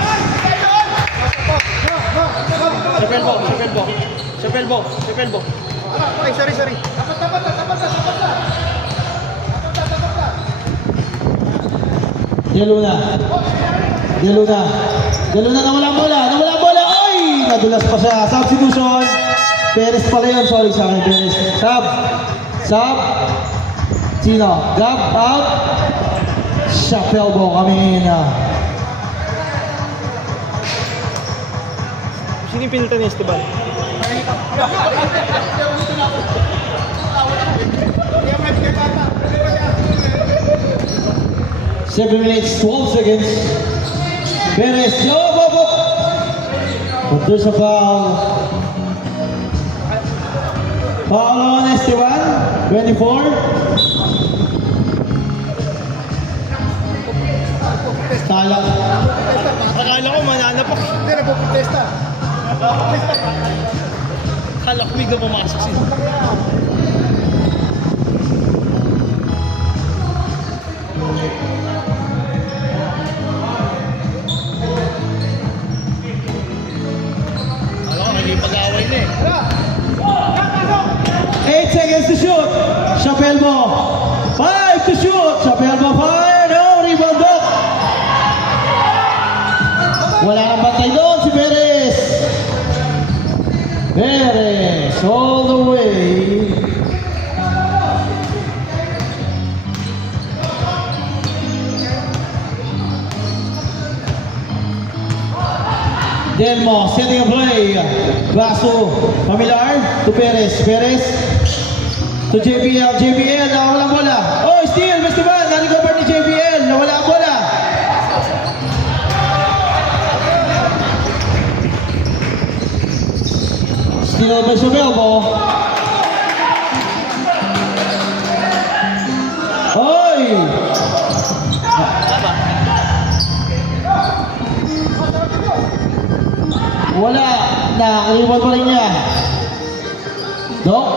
Pelbo. Si Pelbo. Ay, sorry. De Luna nawala bola. Ay! Nadulas pa siya. Substitution. Perez pala yun. Sorry sa akin, Perez. Sub. Sino? Gab, out. Chapelbo kami na. Sino yung pinilta ni Esteban? 7 minutes, 12 seconds. Perez, up. But there's a foul. Foul on Esteban, 24. Talak. Akala ko mananapak. Hindi, nagpo-protesta. Akala ko bigla pumasok sila. Alam ko, hindi pag-away na eh. 8 seconds to shoot. Chapelbo. 5 to shoot. Chapelbo fire. No, rebound up. Wala nang bantay doon si Perez. Perez all the way. Delmo setting a play. Baso Familiar to Perez. Perez to JBL. JBL nawala ang bola. Oh, steal. Esteban na-recover ni JBL. Nawala ang bola. Steal by Sobelbo. Oy! Wala na, iwan pa rin niya. Dok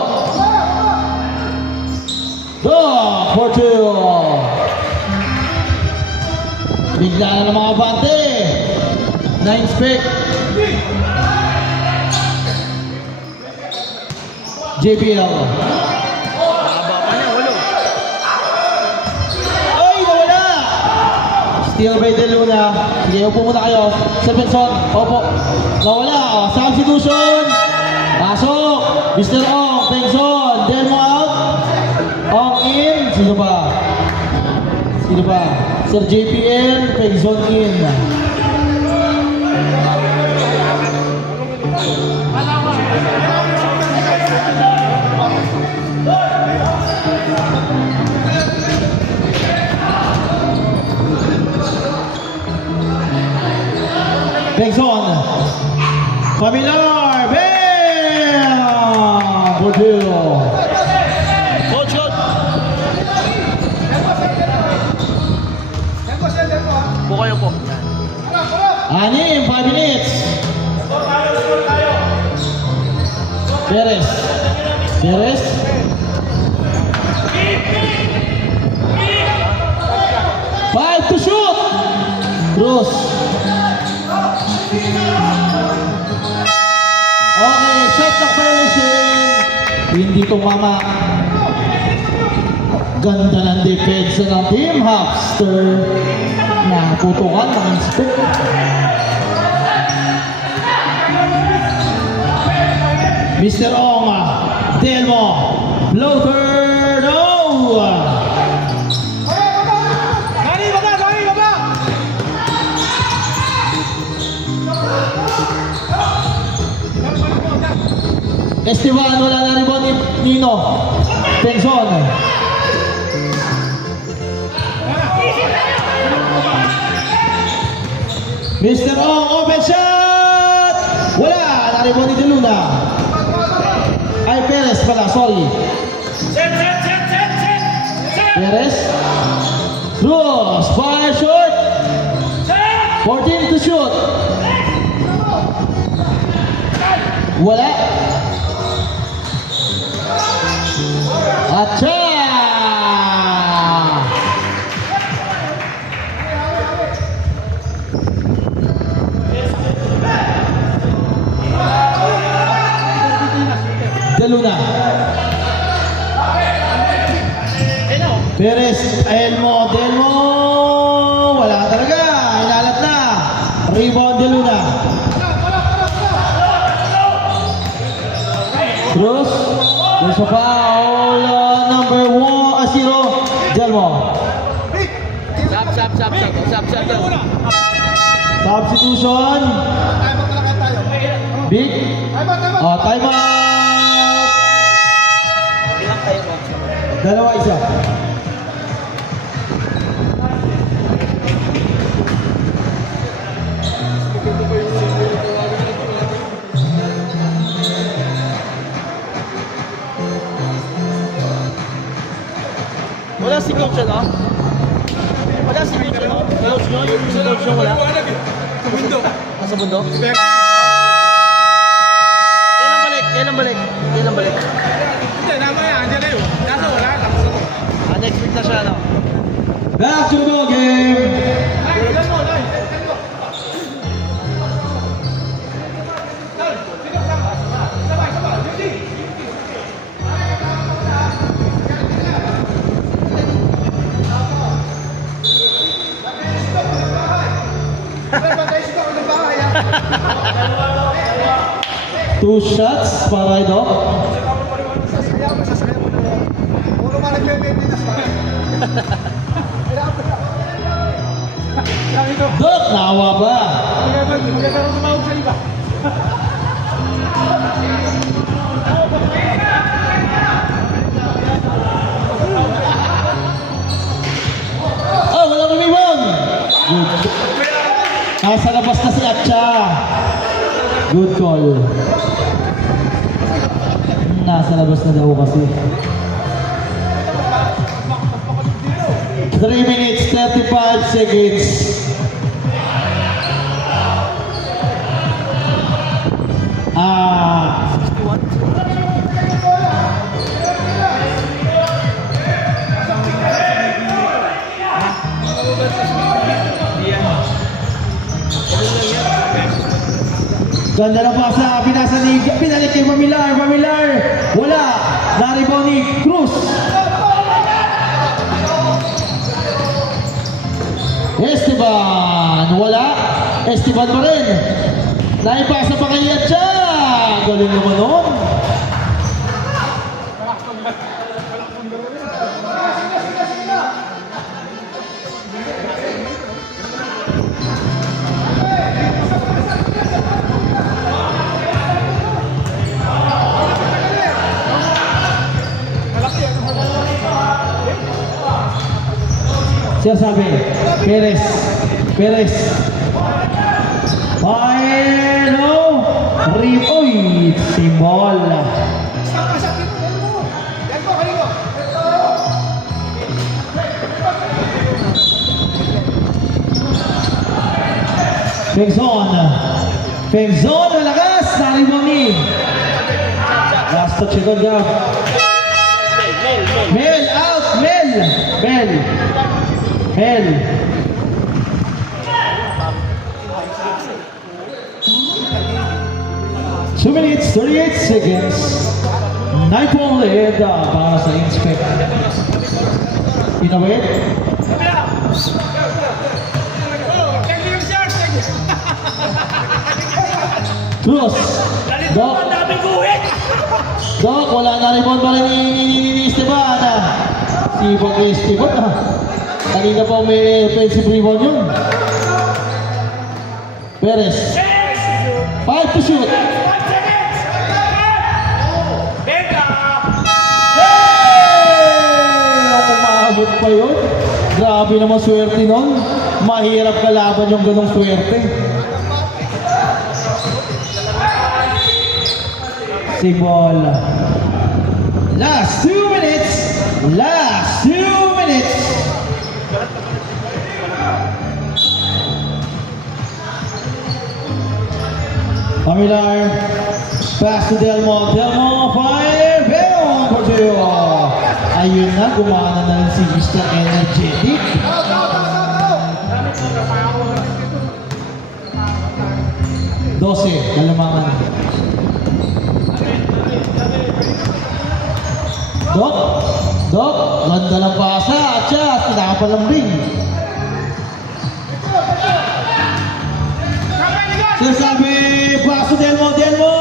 for two. Bigla na ng mga bante. 9 spec. JPL. Nakaba pa niya, walo. Ay, nawala! Steal by De Luna. Sige, upo muna kayo. Serpenson, opo. Nawala. Oh, substitution. Pasok. Mr. Ong, Pengson. Demo out. Ong in. Sino ba? Sir JPL, Pengson in. Pengson. Familiar. Bam! Bordeaux. Coach, coach. Po kayo po. 5 minutes. Perez. 5 to shoot. Cruz. Okay, shot clock violation. Hindi tumama. Ganda ng depensa ng Team Hopster. Naputukan ng inspect. Mr. Ong, Delmo, floater, no! Esteban, wala na rebound ni Nino. Pengson. Mr. Ong, open shot! Wala na rebound ni De Luna. Ay, Perez pala, sorry. Set! Perez. Cruz, fire short. 14 to shoot. Wala. Acha! Perez, Delmo, wala talaga, inalat na. Rebound De Luna. Cruz, there's a foul, number 0, Delmo. Sap daw. Substitution. Big. Time out. Ilang tayo mo? Dalawa, isa. Wala si coach ano? Wala si coach ano? Coach yun? Si coach yun wala? Bundok. Nasa bundok? Kailan balik? Hindi, naman yan. Andiyan na yun. Kaso wala. Tapos ako. Next week na siya ano? Back to the ball game. Two shots para ito. Dok, nawa ba? Oh, walang rebound. Good. Nasa labas na si Atcha. Good call. Nasa labas na daw kasi. 3 minutes, 35 seconds. Ganda na pasa, pinalik kay Pamilar, wala, na-rebound ni Cruz. Esteban, wala, Esteban pa rin. Naipasa pa kay Yatcha, galing naman nun. Siya sabi, Perez. Final Ripoy, simbol. Pengzon, malakas, nariboni. Last touch ito, Gab. Mel out, Mel. 2 minutes, 38 seconds. 9 point lead para sa Inspect. Pinawit. Cruz. Doc, wala na rebound pa rin ni Esteban. Sipag ni Esteban. Kanina pa may offensive rebound yun. Perez. 5 to shoot. Umabot pa yun. Grabe naman swerte nun. Mahirap kalaban yung ganong swerte. Simbol. Last 2 minutes. Pamilar. Pass to Delmo. Fire. Bell. Ayun na, gumana na rin si Mr. Energetic. Dose, kalamangan. Dok, Dok, ganda ng pasa. At siya, tinakapal ng ring. Sinasabi, paso Delmo, Delmo!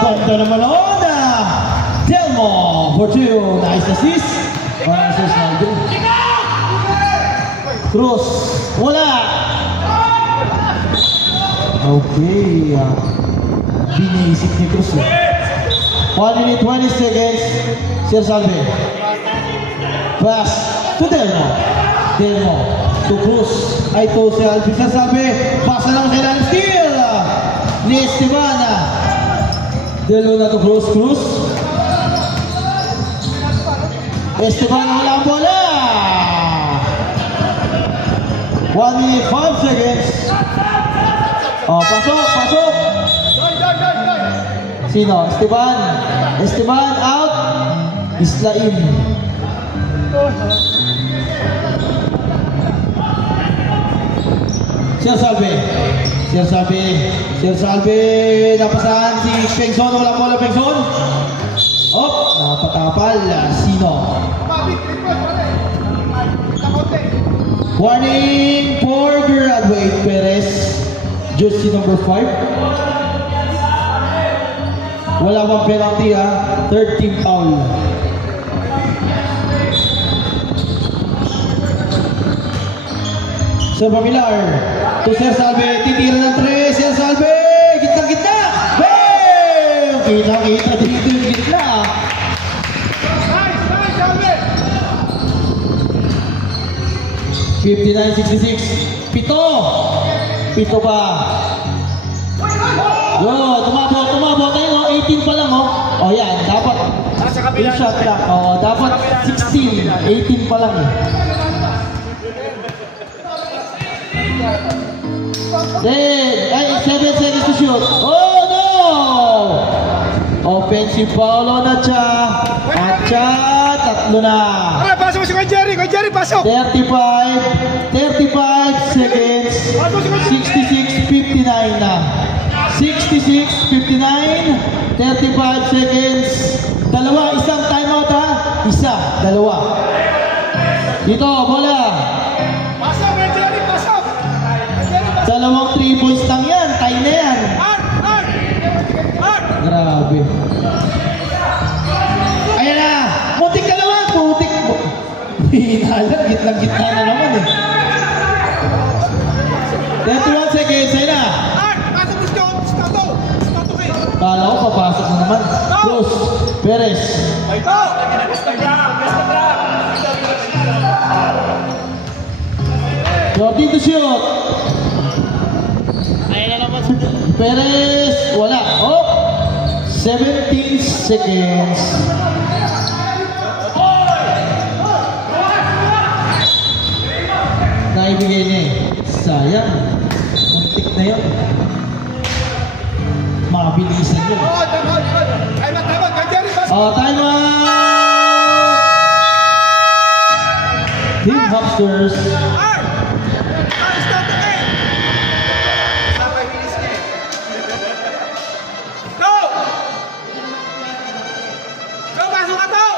Ganda naman on. Delmo for 2. Nice assist. Para sa Salve. Cruz, wala. Okay. Binisip ni Cruz. 1 minute 20 seconds. Sir Salve. Pass to Delmo. Delmo to Cruz. Ay to si Alvin. Sir Salve. Pasa lang sa ilang steal. Ni Esteban. Delmo na to Cruz. Cruz. Esteban wala ang bola. 1 minute 5 seconds. Oh, pasok, pasok. Sino? Esteban. Esteban out. Isla in. Sir Salve. Sir Salve. Sir Salve. Napasahan si Pengson. Wala bola Pengson. Oh, napatapal. Sino? Warning for graduate Perez. Jersey number 5. Wala bang penalty ha? Third team foul. Sir Pamilar. To Sir Salve. Titira ng 3. Sir Salve. Gitna-gitna. Bam! Kita-kita dito yung gitna. 59-66. Pito pa. Yo, tumabot. Ayun, 18 pa lang, oh. Oh, yan. Dapat. Yung shot lang. Oh, dapat 16. 18 pa lang, eh. Ay, 7 seconds to shoot. Oh, no! Offensive foul na siya. At siya, 3 na. Ah, pasok mo si Kuya Jerry. Kuya Jerry, pasok. 35 seconds. 66-59 na. 66-59. 35 seconds. Dalawa, isang timeout ha. Isa, dalawa. Dito, bola. Pasok, Kuya Jerry, pasok. Dalawang 3 points lang yan. Tie na yan. Art! Grabe. Ayan na. Putik ka naman. Putik. Hinalang. Gitlang-gitna na naman eh. 31 seconds. Ayan na. Art! Pasok mo si Toto. Kala ko papasok na naman. Cruz. Perez. Go! Jordi to shoot. Ayun na naman. Perez. Wala. Oh. 17 seconds. Naibigay niya eh. Sayang. Muntik na yun. Mabilisan yun. Oh, tama. Kuya Jerry, pasok. Oh, time out! Team Hopsters. Art! Stop the game! Go! Go, pasok ka to!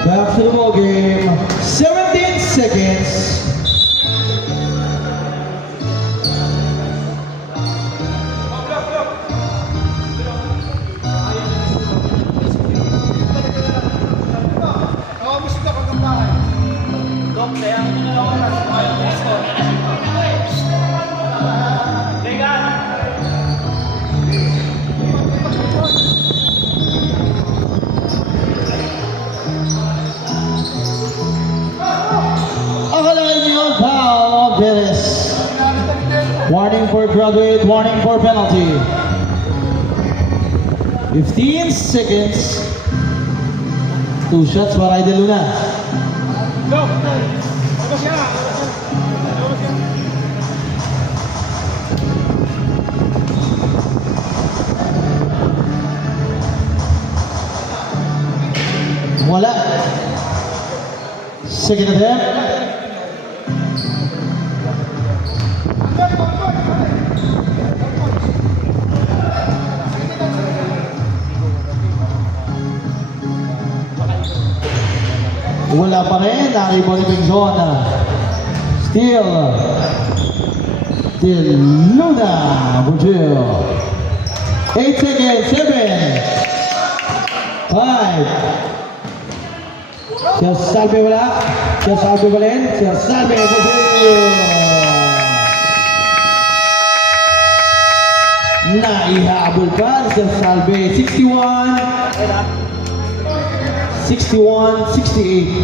Back to the ball game. 17 seconds. Akalain niyo, foul, Perez. Warning for graduate, warning for penalty. 15 seconds. 2 shots para Idel Luna. Go! Labas ka! Wala. Second attempt. Wala pa rin. Naribo ni Bengzon. Still Luna. Bujil. 8 seconds. 7. 5. Sir Salve wala. Sir Salve pa rin. Sir Salve. Bujil. Naihabol pa. Sir Salve. 61. 61, 68.